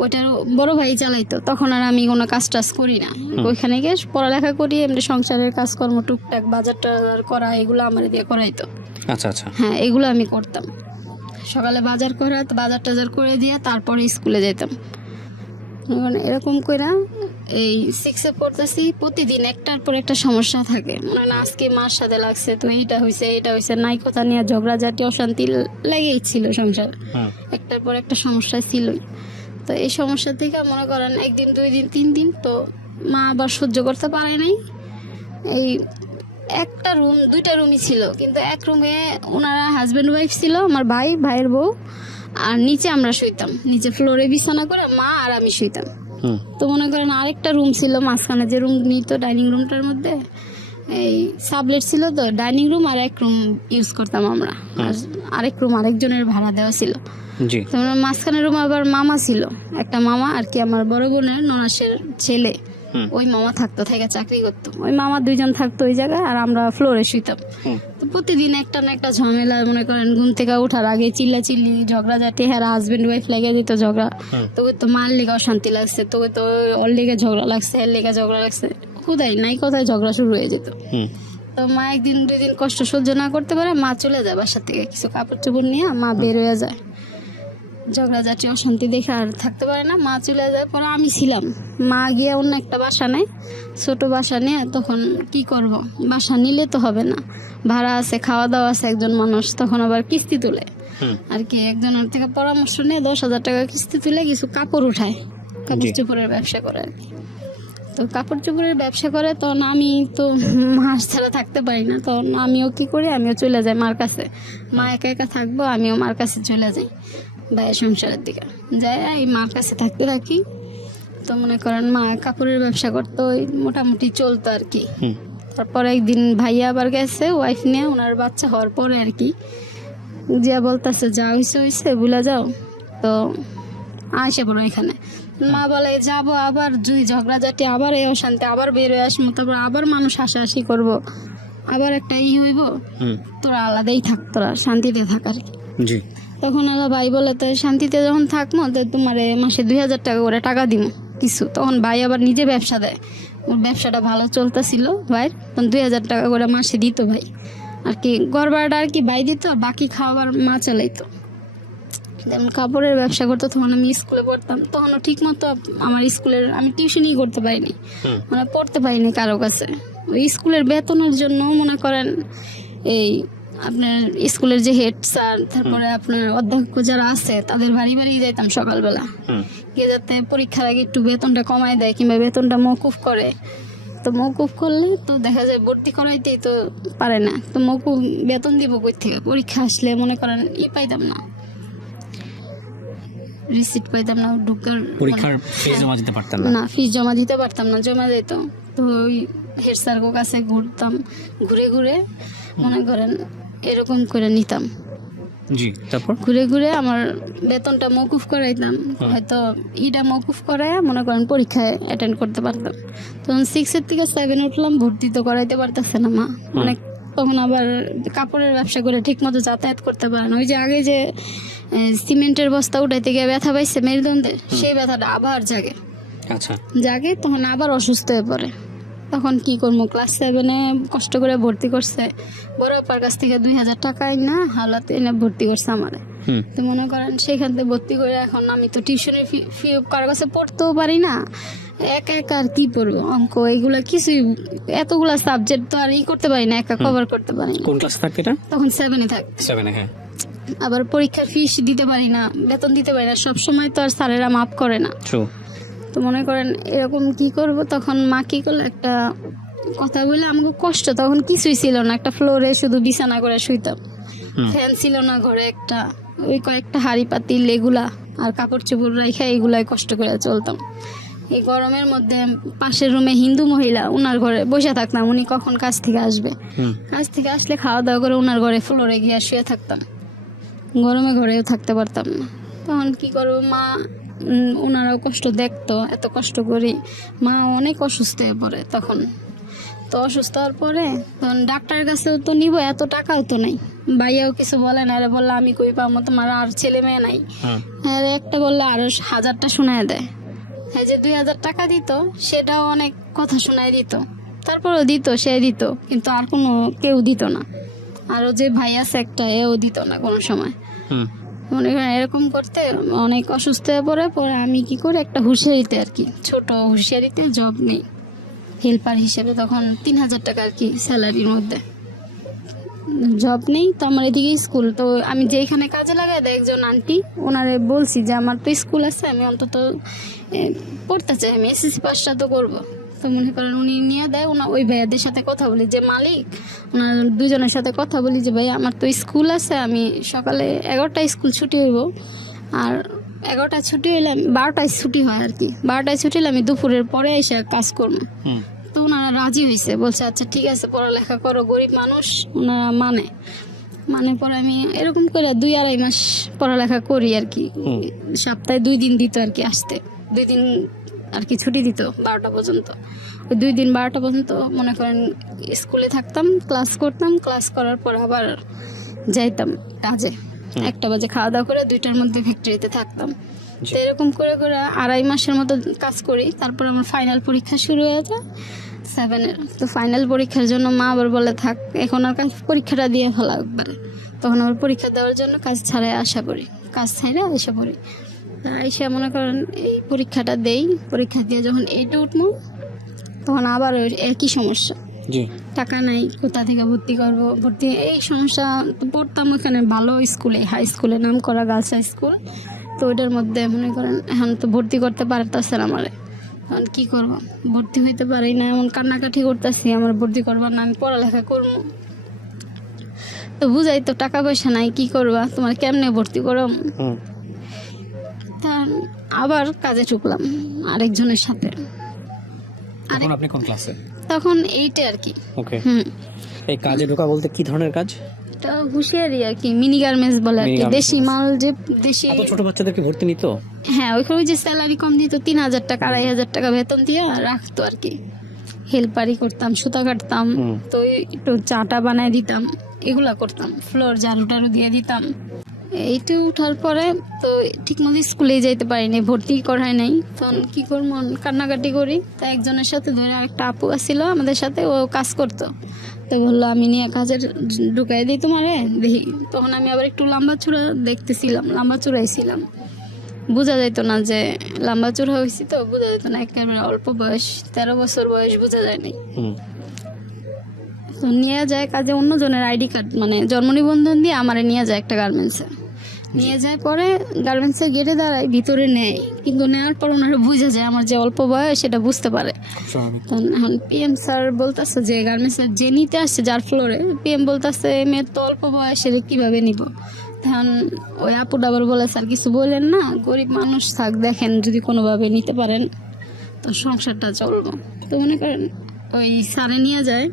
ওইটার বড় ভাই চালাইতো। তখন আর আমি কোনো কাজ টাজ করি না, ওইখানে গিয়ে পড়ালেখা করি, এমনি সংসারের কাজকর্ম টুকটাক বাজার টাজার করা এগুলো আমার দিয়ে করাইতো। আচ্ছা আচ্ছা, হ্যাঁ এগুলো আমি করতাম। সকালে বাজার করা, বাজার টাজার করে দিয়ে তারপরে স্কুলে যেতাম। এরকম করে এই 6-এ পড়তেছি, প্রতিদিন একটার পর একটা সমস্যা থাকে, মনে হয় আজকে মার সাথে লাগছে, তো এইটা হয়েছে নাই, কথা নিয়ে ঝগড়াঝাটি অশান্তি লেগেই ছিল সংসার, একটার পর একটা সমস্যা ছিলই। তো এই সমস্যা থেকে মনে করেন 1 দিন 2 দিন 3 দিন, তো মা আবার সহ্য করতে পারে নাই। এই একটা রুম 2টা রুমই ছিল, কিন্তু এক রুমে ওনারা হাজব্যান্ড ওয়াইফ ছিল, আমার ভাইয়ের বউ, আর নিচে আমরা শুইতাম, নিচে ফ্লোরে বিছানা করে মা আর আমি শুইতাম। হুম তো মনে করেন আরেকটা রুম ছিল মাঝখানে, যে রুম নিত ডাইনিং রুমটার মধ্যে এই সাবলেট ছিল, তো ডাইনিং রুম আর এক রুম ইউজ করতাম আমরা, আর আরেক রুম আরেকজনের ভাড়া দেওয়া ছিল। জি তো আমার মাঝখানে রুম আবার মামা ছিল, একটা মামা আর কি, আমার বড় বোনের ননাসের ছেলে, হুম ওই মামা থাকতো, থেকে চাকরি করতো, ওই মামা দুইজন থাকতো ওই জায়গায়, আর আমরা ফ্লোরে শুইতাম। হুম তো প্রতিদিন একটা না একটা ঝামেলা, মনে করেন ঘুম থেকে ওঠার আগে চিল্লাচিল্লি ঝগড়াঝাটি, হ্যাঁ হাজবেন্ড ওয়াইফ লেগে দিত ঝগড়া, হুম তবে তো মার লেগে অশান্তি লাগছে, তবে তো ওর লেগে ঝগড়া লাগছে, এর লেগে ঝগড়া লাগছে, কোথায় নাই কোথায় ঝগড়া শুরু হয়ে যেত। হুম তো মা একদিন দুই দিন কষ্ট সহ্য না করতে পারে, মা চলে যায় বাসা থেকে, কিছু কাপড় চোপড় নিয়ে মা বের হয়ে যায়, ঝগড়াঝাটি অশান্তি দেখে আর থাকতে পারে না, মা চলে যায়। পরে আমি ছিলাম, মা গিয়ে অন্য একটা বাসা নেয়, ছোট বাসা নিয়ে, তখন কি করব, বাসা নিলে তো হবে না, ভাড়া আছে, খাওয়া দাওয়া আছে, একজন মানুষ, তখন আবার কিস্তি তুলে হুম আর কি, একজনের থেকে পরামর্শ নিয়ে 10,000 টাকা কিস্তি তুলে কিছু কাপড় উঠায়, কাপড় জি। চোপড়ের ব্যবসা করে আর কি। তো কাপড় চোপড়ের ব্যবসা করে, তখন আমি তো মাস ছাড়া থাকতে পারি না, তখন আমিও কি করি, আমিও চলে যাই মার কাছে, মা একা একা থাকবো, আমিও মার কাছে চলে যাই, ভাইয়ের সংসারের দিকে যাই, এই মার কাছে থাকতে থাকি। তো মনে করেন মা কাপড়ের ব্যবসা করতো, ওই মোটামুটি চলতো আর কি। হুম তারপরে একদিন ভাইয়া আবার গেছে ওয়াইফ নিয়ে, ওনার বাচ্চা হওয়ার পরে আর কি, যা বলতেছে যা হয়েছে হয়েছে ভুলে যাও, তো আসে পড়ো এখানে। মা বলে যাবো, আবার যদি ঝগড়াঝাটি, আবার এই অশান্তি, আবার বের হয়ে আসবো, তারপর আবার মানুষ হাসাহাসি করবো, আবার একটা হইব, হুম তোরা আলাদাই থাক, তোরা শান্তিতে থাক আর কি। জি তখন এলো ভাই বলে, তো শান্তিতে যখন থাকবো, তো তোমার মাসে 2,000 টাকা করে টাকা দিব কিছু। তখন ভাই আবার নিজে ব্যবসা দেয়, ওর ব্যবসাটা ভালো চলতেছিল ভাইয়ের, তখন 2,000 টাকা করে মাসে দিত ভাই আর কি, ঘর ভাড়াটা আর কি ভাই দিত, আর বাকি খাবার মা চালাইতো। যেমন কাপড়ের ব্যবসা করতো, তখন আমি স্কুলে পড়তাম, তখনও ঠিক মতো আমার স্কুলের আমি টিউশনই করতে পারিনি, হুম মানে পড়তে পারিনি কারো কাছে। ওই স্কুলের বেতনের জন্য মনে করেন এই আপনার স্কুলের যে হেড স্যার, তারপরে আপনার অধ্যক্ষ যারা আছে, তাদের বাড়ি বাড়ি যাইতাম সকালবেলা, হুম গিয়ে যাতে পরীক্ষার আগে একটু বেতনটা কমায় দেয়, কিংবা বেতনটা মওকুফ করে। তো মওকুফ করলে তো দেখা যায় ভর্তি করাইতেই তো পারে না, তো মওকুফ বেতন দিব কই থেকে, পরীক্ষা আসলে মনে করেন পাইতাম না, রিসিট পাইতাম না, ঢুকার পরীক্ষার ফি জমা দিতে পারতেন না না, ফিস জমা দিতে পারতাম না, জমা দিত। তো ওই হেড স্যারের কাছে ঘুরতাম, ঘুরে ঘুরে মনে করেন এরকম করে নিতাম, জি তারপর ঘুরে ঘুরে আমার বেতনটা মওকুফ করাইতাম, হয়তো মওকুফ করায় মনে করেন পরীক্ষায় অ্যাটেন্ড করতে পারতাম। তখন 6 থেকে 7 উঠলাম, ভর্তি তো করাইতে পারতেছে না মা, অনেক। তখন আবার কাপড়ের ব্যবসা করে ঠিক মতো যাতায়াত করতে পারে না, ওই যে আগে যে সিমেন্টের বস্তা উঠাইতে গিয়ে ব্যথা পাইছে মেরুদণ্ডে, সেই ব্যথাটা আবার জাগে, আচ্ছা তখন আবার অসুস্থ হয়ে পড়ে। তখন কি করবো, ক্লাস 7-এ কষ্ট করে ভর্তি করছে, বড় আপার কাছ থেকে 2,000 টাকা না হালাতে এনে ভর্তি করছে আমারে। হুম তো মনে করেন সেখান থেকে ভর্তি করে, এখন আমি তো টিউশনের ফি কারো কাছে পড়তেও পারি না, একা একা আর কি পড়বো, অঙ্ক এগুলা কিছুই, এতগুলা সাবজেক্ট তো আর করতে পারি না, একা কভার করতে পারি না। কোন ক্লাস থাকতে এটা তখন 7-এ থাক, 7 হ্যাঁ আবার পরীক্ষার ফিস দিতে পারি না, বেতন দিতে পারি না, সব সময় তো আর স্যারেরা মাফ করে না। ট্রু তো মনে করেন এরকম কি করব, তখন মা কি করলো, একটা কথা বলে, আমাকে কষ্ট তখন কিছুই ছিল না, একটা ফ্লোরে শুধু বিছানা করে শুইতাম, ফ্যান ছিল না ঘরে, একটা ওই কয়েকটা হাঁড়ি পাতিল এগুলা আর কাপড় চোপড় রেখে এগুলাই কষ্ট করে চলতাম। এই গরমের মধ্যে পাশের রুমে হিন্দু মহিলা, ওনার ঘরে বসে থাকতাম, উনি কখন কাজ থেকে আসবে, কাজ থেকে আসলে খাওয়া দাওয়া করে ওনার ঘরে ফ্লোরে গিয়ে শুয়ে থাকতাম, গরমে ঘরেও থাকতে পারতাম না। তখন কি করবো, মা ওনারাও কষ্ট দেখতো, এত কষ্ট করি, মা অনেক অসুস্থ হয়ে পড়ে তখন। তো অসুস্থ হওয়ার পরে তখন ডাক্তারের কাছেও তো নিব, এত টাকাও তো নাই, ভাইয়াও কিছু বলে না, বললো আমি কই পাবো, তোমার আর ছেলে মেয়ে নাই, আর একটা বললো আরো 1,000টা শোনায় দেয়, এই যে 2,000 টাকা দিত, সেটাও অনেক কথা শোনায় দিত, তারপরেও দিত, সে দিত, কিন্তু আর কোনো কেউ দিত না, আরও যে ভাই আছে একটা, এও দিত না কোনো সময়। মনে করেন এরকম করতে অনেক অসুস্থ হয়ে পরে আমি কি করি, একটা হুঁশিয়ারিতে আর কি, ছোট হুঁশিয়ারিতে জব নেই হেল্পার হিসেবে, তখন 3,000 টাকা আর কি স্যালারির মধ্যে জব নেই। তো আমার এদিকে স্কুল, তো আমি যেখানে কাজে লাগাই দেয় একজন আন্টি, ওনারে বলছি যে আমার তো স্কুল আছে, আমি অন্তত পড়তে চাই, আমি এসএসসি পাসটা তো করবো। তো মনে করেন উনি নিয়ে দেয়, ওই ভাইয়াদের সাথে কথা বলি, যে মালিক, ওনার দুজনের সাথে কথা বলি যে ভাই আমার তো স্কুল আছে, আমি সকালে 11টায় স্কুল ছুটি হইব, আর 11টায় ছুটি হইলে 12টায় ছুটি হয় আর কি, 12টায় ছুটি হলে আমি দুপুরের পরে এসে কাজ করবো। হুম। তো ওনারা রাজি হয়েছে, বলছে আচ্ছা ঠিক আছে পড়ালেখা করো, গরিব মানুষ, ওনারা মানে পরে আমি এরকম করে 2-2.5 মাস পড়ালেখা করি আর কি। হুম। সপ্তাহে 2 দিন দিত আর কি, আসতে 2 দিন আর কি ছুটি দিত 12টা পর্যন্ত। ওই 2 দিন 12টা পর্যন্ত মনে করেন স্কুলে থাকতাম, ক্লাস করতাম, ক্লাস করার পর আবার যাইতাম কাজে। 1টা বাজে খাওয়া দাওয়া করে 2টার মধ্যে ফ্যাক্টরিতে থাকতাম। তো এরকম করে করে 2.5 মাসের মতো কাজ করি। তারপর আমার ফাইনাল পরীক্ষা শুরু হয়ে যায় 7-এর। তো ফাইনাল পরীক্ষার জন্য মা আবার বলে থাক, এখন আর পরীক্ষাটা দিয়ে ফেলা একবারে। তখন আবার পরীক্ষা দেওয়ার জন্য কাজ ছাড়াই আশা করি, কাজ ছাড়া এসে পড়ি। তা এসে মনে করেন এই পরীক্ষাটা দেই, পরীক্ষা দিয়ে যখন 8-এ উঠবো তখন আবার ওই একই সমস্যা, জি। টাকা নাই, কোথা থেকে ভর্তি করবো, ভর্তি এই সমস্যা। তো পড়তাম ওখানে ভালো স্কুলে, হাই স্কুলে, নাম করা গার্লস হাই স্কুল। তো ওইটার মধ্যে মনে করেন এখন তো ভর্তি করতে পারতেছে না আমারে, এখন কী করবো, ভর্তি হইতে পারি না, এমন কান্নাকাটি করতেছি আমার ভর্তি করবার না, আমি পড়ালেখা করবো। তো বুঝাই তো টাকা পয়সা নাই, কি করবা, তোমার কেমনে ভর্তি করো। হুম। তা আবার কাজে ঢুকলাম আরেকজনের সাথে। এখন আপনি কোন ক্লাসে? তখন 8-এ আর কি। ওকে। হুম, এই কাজে ঢোকা বলতে কি ধরনের কাজ? এটা হুঁশিয়ারি আর কি, মিনি গার্মেন্টস বলে আর Mini কি, garments। দেশি মাল, যে দেশি। এত ছোট বাচ্চাদেরকে ভর্তি নিত? হ্যাঁ, ওইখানে ওই যে স্যালারি কম দিত, 3,000 টাকা 2,500 টাকা বেতন দিয়ে রাখতো আর কি। হেল্পারি করতাম, সুতা কাটতাম, হুম। তো একটু চাটা বানায় দিতাম, এগুলা করতাম, ফ্লোর ঝাড়ু টাড়ু দিয়ে দিতাম। এইটা উঠার পরে তো ঠিকমতো স্কুলে যাইতে পারিনি, ভর্তি করাই নাই। তখন কী করবো, কান্নাকাটি করি। তো একজনের সাথে ধরে আরেকটা আপু আসছিল আমাদের সাথে, ও কাজ করতো। তো বললো আমি নিয়ে কাজের ঢুকাই দিই তোমারে, দেখি। তখন আমি আবার একটু লম্বা চূড়া দেখতেছিলাম, লম্বা চূড়াইছিলাম, বোঝা যেত না যে লম্বা চূড়া হয়েছি, তো বোঝা যেত না, একেবারে অল্প বয়স, 13 বছর বয়স, বোঝা যায়নি। হুম। তো নিয়ে যায় কাজে, অন্যজনের আইডি কার্ড মানে জন্ম নিবন্ধন দিয়ে আমারে নিয়ে যায় একটা গার্মেন্টসে, নিয়ে যায়। পরে গার্মেন্টসের গেটে দাঁড়ায়, ভিতরে নেয়, কিন্তু নেওয়ার পর ওনারা বুঝে যায় আমার যে অল্প বয়স, সেটা বুঝতে পারে। তখন এখন পিএম স্যার বলতেছে যে গার্মেন্টসের যে নিতে আসছে যার ফ্লোরে, পিএম বলতেছে মেয়ের তো অল্প বয়স, এটা কীভাবে নিব। তখন ওই আপুটা আবার বলে স্যার কিছু বললেন না, গরিব মানুষ, থাক দেখেন যদি কোনোভাবে নিতে পারেন তো সংসারটা চলবো। তো মনে করেন ওই স্যারে নিয়ে যায়,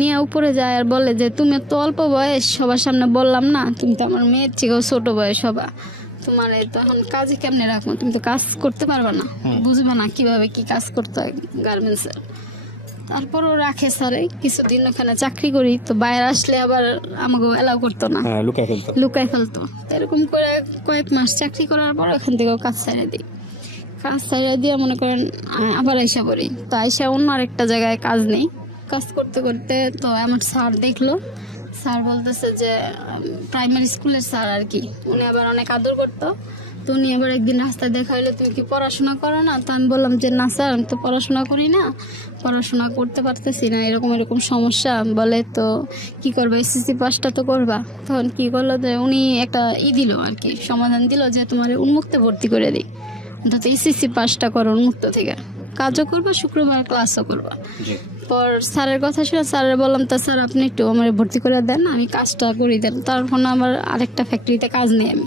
নিয়ে উপরে যায় আর বলে যে তুমি তো অল্প বয়স, সবার সামনে বললাম না, তুমি তো আমার মেয়ের থেকেও ছোটো বয়স হবা, তোমার তখন কাজে কেমনে রাখবো, তুমি তো কাজ করতে পারবে না, বুঝবে না কিভাবে কি কাজ করতে হয় গার্মেন্টসের। তারপরও রাখে স্যারে, কিছুদিন ওখানে চাকরি করি। তো বাইরে আসলে আবার আমাকে এলাও করতো না, লুকায় ফেলতো। এরকম করে কয়েক মাস চাকরি করার পর ওখান থেকেও কাজ ছাড়িয়ে দিই। কাজ ছাড়িয়ে দিয়ে মনে করেন আবার আইসা পড়ি। তো আইসা অন্য আরেকটা জায়গায় কাজ নেই, কাজ করতে করতে তো আমার স্যার দেখলো, স্যার বলতেছে যে প্রাইমারি স্কুলের স্যার আর কি, উনি আবার অনেক আদর করতো। তো উনি আবার একদিন রাস্তায় দেখা হইলো, তুমি কি পড়াশোনা করো না? তো আমি বললাম যে না স্যার, আমি তো পড়াশোনা করি না, পড়াশোনা করতে পারতেছি না, এরকম এরকম সমস্যা। বলে তো কি করবে, এসএসসি পাসটা তো করবা। তখন কি করলো যে উনি একটা দিল আর কি, সমাধান দিল যে তোমার উন্মুক্তে ভর্তি করে দিই, অন্তত এসএসসি পাসটা করো, উন্মুক্ত থেকে কাজও করবা, শুক্রবার ক্লাসও করবা। পর স্যারের কথা শুনে স্যারের বললাম, তা স্যার আপনি একটু আমার ভর্তি করে দেন, আমি কাজটা করি দেন। তারপর আমার আরেকটা ফ্যাক্টরিতে কাজ নেই, আমি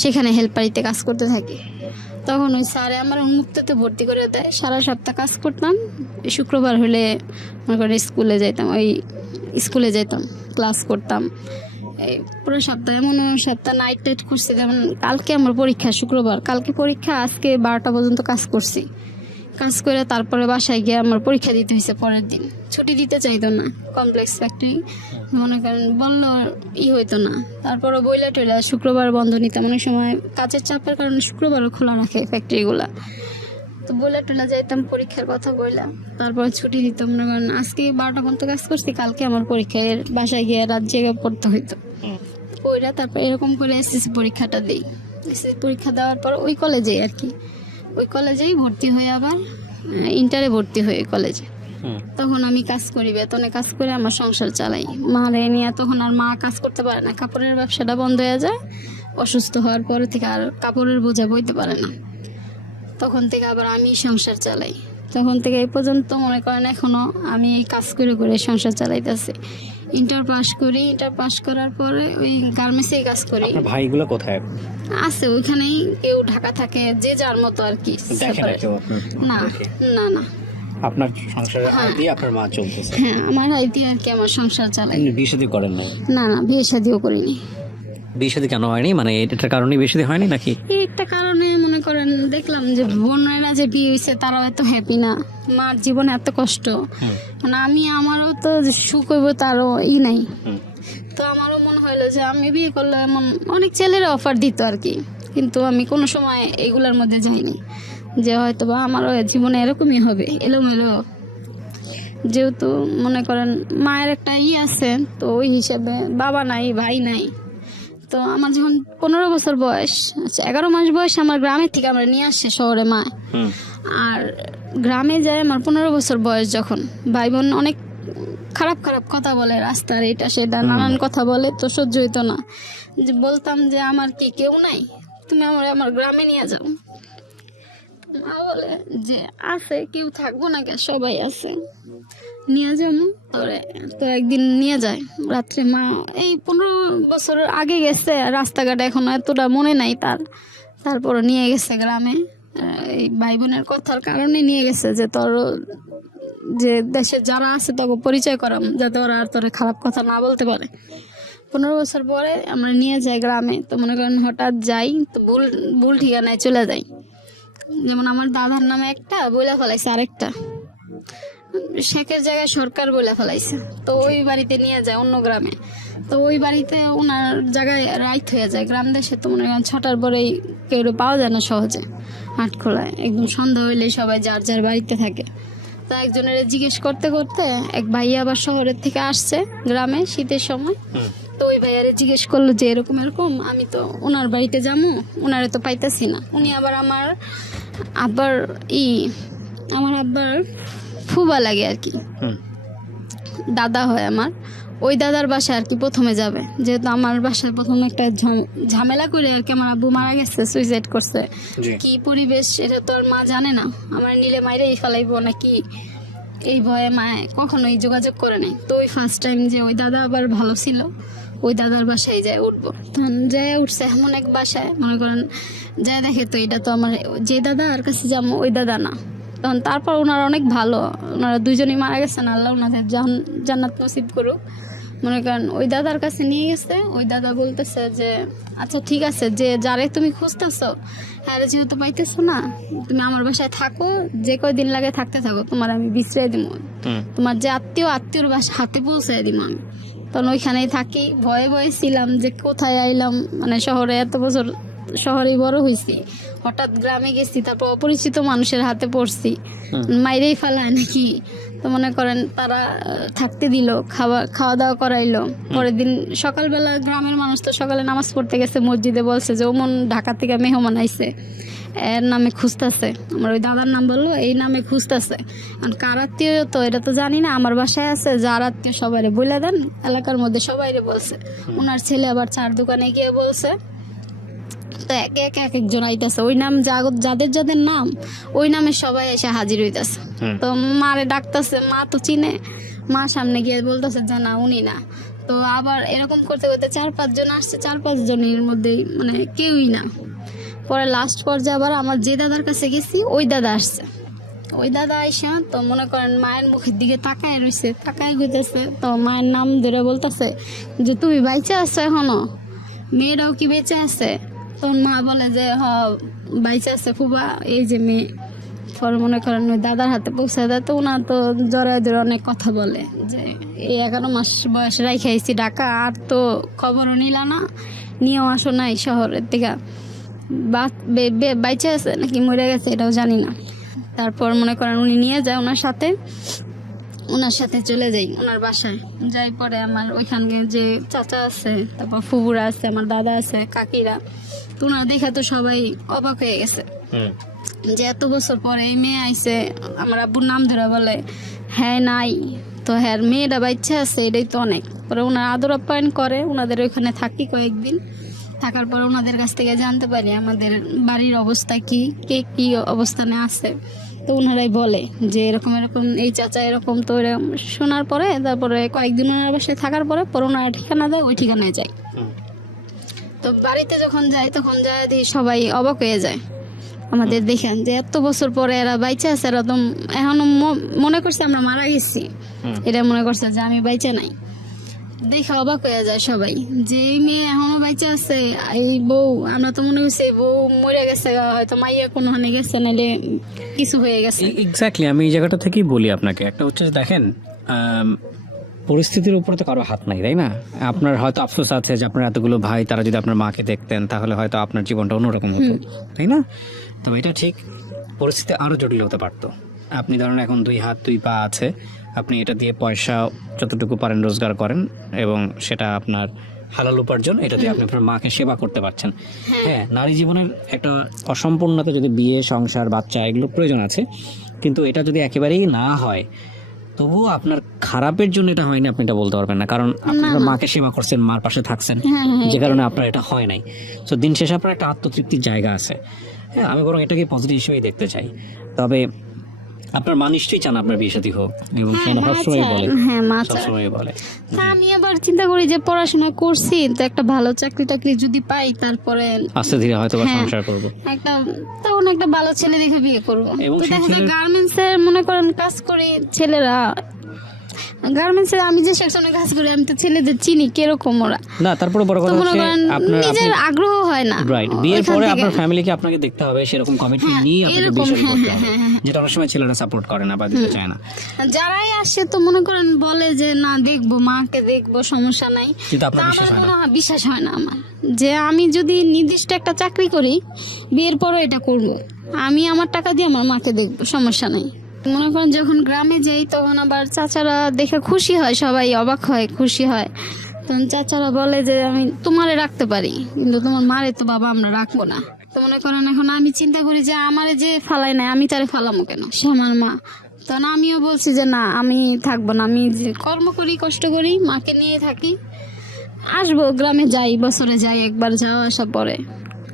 সেখানে হেল্পারিতে কাজ করতে থাকি। তখন ওই স্যারে আমার উন্মুক্ততে ভর্তি করে দেয়, সারা সপ্তাহ কাজ করতাম, শুক্রবার হলে মনে করেন স্কুলে যাইতাম, ওই স্কুলে যেতাম, ক্লাস করতাম। এই পুরো সপ্তাহ, এমন সপ্তাহ নাইট টাইট করছি। যেমন কালকে আমার পরীক্ষা, শুক্রবার, কালকে পরীক্ষা, আজকে 12টা পর্যন্ত কাজ করছি। কাজ করে তারপরে বাসায় গিয়ে আমার পরীক্ষা দিতে হয়েছে পরের দিন। ছুটি দিতে চাইতো না কমপ্লেক্স ফ্যাক্টরি, মনে করেন বললো হইতো না। তারপরে বইলা টইলা শুক্রবার বন্ধ নিতাম, অনেক সময় কাজের চাপের কারণে শুক্রবারও খোলা রাখে ফ্যাক্টরিগুলা। তো বইলা টইলা যাইতাম, পরীক্ষার কথা বললাম, তারপরে ছুটি দিতাম। মনে করেন আজকে 12টা পর্যন্ত কাজ করছি, কালকে আমার পরীক্ষা, এর বাসায় গিয়ে রাত জেগে পড়তে হইতো। ওইটা তারপর এরকম করে এসএসসি পরীক্ষাটা দিই। এসএসসি পরীক্ষা দেওয়ার পর ওই কলেজেই আর কি, ওই কলেজেই ভর্তি হয়ে আবার ইন্টারে ভর্তি হয়ে কলেজে। তখন আমি কাজ করি, বেতনে কাজ করে আমার সংসার চালাই। মারে নিয়ে তখন আর মা কাজ করতে পারে না, কাপড়ের ব্যবসাটা বন্ধ হয়ে যায়। অসুস্থ হওয়ার পর থেকে আর কাপড়ের বোঝা বইতে পারে না, তখন থেকে আবার আমি সংসার চালাই। তখন থেকে এই পর্যন্ত মনে করেন এখনও আমি এই কাজ করে করে সংসার চালাইতেছি। ইন্টার পাস করি, ইন্টার পাস করার পরে ওই গার্মেন্টসে কাজ করি। আপনার ভাইগুলো কোথায়? আছে ওইখানেই, কেউ ঢাকা থাকে, যে যার মতো আর কি। দেখেন না কেউ না আপনাকে? না না। আপনার সংসারের আয় দিয়ে আপনার মা চলতেছে? হ্যাঁ, আমার আইডিয়া আর কি আমার সংসার চালাই। আপনি বিয়ে শাদী করেন না? না না, বিয়ে শাদিও করিনি। বিয়ে শাদী কেন হয়নি, মানে এটার কারণে বিয়ে শাদী হয়নি নাকি? এই একটা কারণে মনে করেন দেখলাম যে বোনেরা যে বিয়ে হয়েছে তারাও এত হ্যাপি না, মার জীবনে এত কষ্ট, মানে আমারও তো সুখ হইব তারও নাই। তো আমারও মনে হইলো যে আমি বিয়ে করলে এমন অনেক ছেলেরা অফার দিত আর কি, কিন্তু আমি কোনো সময় এগুলোর মধ্যে যাইনি, যে হয়তো বা আমারও জীবনে এরকমই হবে এলোমেলো। যেহেতু মনে করেন মায়ের একটা আছে, তো ওই হিসাবে বাবা নাই, ভাই নাই। তো আমার যখন 15 বছর বয়স, আচ্ছা 11 মাস বয়স, আমার গ্রামের থেকে আমরা নিয়ে আসছে শহরে মা। আর গ্রামে যায় আমার 15 বছর বয়স যখন, ভাই বোন অনেক খারাপ খারাপ কথা বলে, রাস্তার এটা সেটা নানান কথা বলে, তো সহ্য হইতো না। যে বলতাম যে আমার কি কেউ নাই, তুমি আমার গ্রামে নিয়ে যাও। মা বলে যে আছে, কেউ থাকবো না কে, সবাই আছে, নিয়ে যাবো। তো একদিন নিয়ে যায় রাত্রে। মা এই 15 বছর আগে গেছে, রাস্তাঘাট এখন এতটা মনে নাই তার, তারপরে নিয়ে গেছে গ্রামে। এই ভাই বোনের কথার কারণে নিয়ে গেছে, যে তোর যে দেশে যারা আছে তাকে পরিচয় করাম, যাতে ওরা আর তোর খারাপ কথা না বলতে পারে। 15 বছর পরে আমরা নিয়ে যাই গ্রামে। তো মনে করেন হঠাৎ যাই, তো ভুল ঠিকানায় চলে যাই। যেমন আমার দাদার নামে একটা বইলা ফেলাইছে, আরেকটা শেখের জায়গায় সরকার বলে ফেলাইছে। তো ওই বাড়িতে নিয়ে যায় অন্য গ্রামে। তো ওই বাড়িতে ওনার জায়গায় রাইত হয়ে যায়। গ্রাম দেশে তো মনে করেন 6টার পরেই কেউ পাওয়া যায় না সহজে, হাটখোলায় একদম সন্ধ্যা হইলেই সবাই যার যার বাড়িতে থাকে। তো একজনের জিজ্ঞেস করতে করতে এক ভাইয়া আবার শহরের থেকে আসছে গ্রামে শীতের সময়। তো ওই ভাইয়ারে জিজ্ঞেস করলো যে এরকম এরকম, আমি তো ওনার বাড়িতে যাবো, ওনারে তো পাইতেছি না। উনি আবার আমার আব্বার ফুবা লাগে আর কি, দাদা হয় আমার। ওই দাদার বাসায় আর কি প্রথমে যাবে, যেহেতু আমার বাসায় প্রথমে একটা ঝামেলা করে আর কি আমার আব্বু মারা গেছে, সুইসাইড করছে। কি পরিবেশ এটা তো আর মা জানে না, আমার নিলে মাইরেই ফেলাইবো নাকি, এই ভয়ে মায় কখনোই যোগাযোগ করে নাই। তো ওই ফার্স্ট টাইম যে ওই দাদা আবার ভালো ছিল, ওই দাদার বাসায় যায় উঠবো, তখন যায় উঠছে এমন এক বাসায়, মনে করেন যায় দেখে তো এটা তো আমার যে দাদা আর কাছে যাবো ওই দাদা না। তখন তারপর ওনারা অনেক ভালো, ওনারা দুজনই মারা গেছেন, আল্লাহ ওনাদের জান্নাত নসিব করুক। মনে করেন ওই দাদার কাছে নিয়ে গেছে। ওই দাদা বলতেছে যে আচ্ছা ঠিক আছে, যে যারে তুমি খুঁজতেছো হ্যাঁ যেহেতু পাইতেছো না, তুমি আমার বাসায় থাকো, যে কয়দিন লাগে থাকতে থাকো, তোমার আমি বিশ্রাই দিব, তোমার যে আত্মীয়র বাসা হাতে পৌঁছাই দিব আমি। তখন ওইখানেই থাকি। ভয়ে ভয়ে ছিলাম যে কোথায় আইলাম, মানে শহরে এত বছর শহরেই বড় হয়েছি, হঠাৎ গ্রামে গেছি, তারপর অপরিচিত মানুষের হাতে পড়ছি, মাইরেই ফেলায় নাকি। তো মনে করেন তারা থাকতে দিল, খাওয়া দাওয়া করাইলো। পরের দিন সকালবেলা গ্রামের মানুষ তো সকালে নামাজ পড়তে গেছে মসজিদে, বলছে যে ওমন ঢাকা থেকে মেহমান আইছে, এর নামে খুঁজতেছে। আমার ওই দাদার নাম বললো, এই নামে খুঁজতেছে। আর কার আত্মীয় তো এটা তো জানি না, আমার বাসায় আছে, যার আত্মীয় সবাইরে বলে দেন, এলাকার মধ্যে সবাইরে বলছে। ওনার ছেলে আবার 4 দোকানে গিয়ে বলছে। তো এক একজন আইতেছে, ওই নাম যাদের যাদের নাম ওই নামে সবাই এসে হাজির হইতেছে। তো মারে ডাকতেছে, মা তো চিনে, মা সামনে গিয়ে বলতেছে যে না উনি না। তো আবার এরকম করতে করতে 4-5 জন আসছে, 4-5 জনের মধ্যে মানে কেউই না। পরে লাস্ট পর্যায়ে আবার আমার যে দাদার কাছে গেছি ওই দাদা আসছে। ওই দাদা আইসা তো মনে করেন মায়ের মুখের দিকে তাকায় রয়েছে, তাকায় গইতেছে। তো মায়ের নাম ধরে বলতেছে যে তুমি বাইচে আছো এখনো, মেয়েরাও কি বেঁচে আছে? তখন মা বলে যে বাইচে আছে ফুবা, এই যে মেয়ে। পরে মনে করেন ওই দাদার হাতে পৌঁছে দেয়। তো ওনার তো জড়ায় ধরে অনেক কথা বলে যে এই 11 মাস বয়স রাইখাইছি ঢাকা, আর তো খবরও নিলা না, নিয়েও আসো নাই শহরের থেকে, বাইচে আছে নাকি মরে গেছে এটাও জানি না। তারপর মনে করেন উনি নিয়ে যায় ওনার সাথে চলে যাই ওনার বাসায়। যাই পরে আমার ওইখানে যে চাচা আছে, তারপর ফুবুরা আছে, আমার দাদা আছে, কাকিরা, তো ওনারা দেখা তো সবাই অবাক হয়ে গেছে যে এত বছর পরে এই মেয়ে আইছে। আমার আব্বুর নাম ধরে বলে হ্যাঁ নাই, তো হ্যাঁ মেয়েটা বাচ্চা আছে, এটাই তো অনেক। পরে ওনারা আদর আপ্যায়ন করে, ওনাদের ওইখানে থাকি কয়েকদিন। থাকার পর ওনাদের কাছ থেকে জানতে পারি আমাদের বাড়ির অবস্থা কি, কে কি অবস্থানে আছে। তো ওনারাই বলে যে এরকম এরকম এই চাচা এরকম, তো এরকম শোনার পরে তারপরে কয়েকদিন ওনার বাসায় থাকার পরে ওনারা ঠিকানা দেয়, ওই ঠিকানায় যাই। তো বাড়িতে যখন যাই তখন যায় দেখি সবাই অবাক হয়ে যায় আমাদের দেখেন যে এত বছর পরে এরা বাইচা আছে, এরা তো এখনো মনে করছে আমরা মারা গেছি, এটা মনে করছে যে আমি বাইচা নাই। দেখে অবাক হয়ে যায় সবাই যে এই মেয়ে এখনো বাইচা আছে, এই বউ, আমরা তো মনে করছি বউ মরে গেছে, হয়তো মাইয়া কোনোখানে গেছে, নাইলে কিছু হয়ে গেছে। এক্স্যাক্টলি, আমি এই জায়গাটা থেকেই বলি আপনাকে, একটা হচ্ছে যে দেখেন পরিস্থিতির উপরে তো কারো হাত নাই, তাই না? আপনার হয়তো আফসোস আছে যে আপনার এতগুলো ভাই, তারা যদি আপনার মাকে দেখতেন তাহলে হয়তো আপনার জীবনটা অন্যরকম হতো, তাই না? তবে এটা ঠিক, পরিস্থিতি আরও জটিল হতে পারতো। আপনি ধরেন এখন 2 হাত 2 পা আছে, আপনি এটা দিয়ে পয়সা যতটুকু পারেন রোজগার করেন এবং সেটা আপনার হালাল উপার্জন, এটা দিয়ে আপনি আপনার মাকে সেবা করতে পারছেন। হ্যাঁ, নারী জীবনের একটা অসম্পূর্ণতা, যদি বিয়ে, সংসার, বাচ্চা এগুলো প্রয়োজন আছে, কিন্তু এটা যদি একেবারেই না হয় তবুও আপনার খারাপের জন্য এটা হয়নি আপনি এটা বলতে পারবেন না, কারণ আপনি আপনার মাকে সেবা করছেন, মার পাশে থাকছেন, যে কারণে আপনার এটা হয় নাই। তো দিন শেষে আপনার একটা আত্মতৃপ্তির জায়গা আছে। হ্যাঁ, আমি বরং এটাকে পজিটিভ হিসেবেই দেখতে চাই। তবে আপনার মা নিশ্চয়ই চান আপনার বিয়ে শাদী হোক, এবং সে সবসময় বলে, হ্যাঁ মা সবসময় বলে। তা আমি আবার চিন্তা করি যে পড়াশোনা করছি তো একটা ভালো চাকরি টাকরি যদি পাই, তারপরে আস্তে ধীরে হয়তো বা সংসার করব, একটা তখন একটা ভালো ছেলে দেখে বিয়ে করবো। এবং তো দেখা যায় গার্মেন্টস এর মনে করেন কাজ করি ছেলেরা, গার্মেন্টস এর আমি যে সেকশনে কাজ করি আমি তো ছেলেদের চিনি কিরকম ওরা না। তারপরে বড় কথা হচ্ছে আপনার নিজের আগ্রহ হয় না, রাইট, বিয়ের পরে আপনার ফ্যামিলিকে আপনাকে দেখতে হবে, সেরকম কমিটমেন্ট নিয়ে আপনাকে বিয়ে শাদী করতে হবে, যেটা অনেক সময় ছেলেরা সাপোর্ট করে না বা দিতে চায় না। যারাই আসে তো মনে করেন বলে যে না দেখবো, মাকে দেখবো, সমস্যা নাই, কিন্তু আপনার বিশ্বাস হয় না আমার, যে আমি যদি নির্দিষ্ট একটা চাকরি করি বিয়ের পরে এটা করব, আমি আমার টাকা দিয়ে আমার মাকে দেখবো, সমস্যা নাই। মনে করেন যখন গ্রামে যাই তখন আবার চাচারা দেখে খুশি হয়, সবাই অবাক হয়, খুশি হয়। তখন চাচারা বলে যে আমি তোমারে রাখতে পারি, কিন্তু তোমার মারে তো বাবা আমরা রাখবো না। তো মনে করেন এখন আমি চিন্তা করি যে আমারে যে ফালাই নাই, আমি তারে ফালামো কেন, সে আমার মা। তখন আমিও বলছি যে না আমি থাকবো না, আমি যে কর্ম করি, কষ্ট করি, মাকে নিয়ে থাকি, আসবো গ্রামে যাই, বছরে যাই একবার, যাওয়া আসা পরে।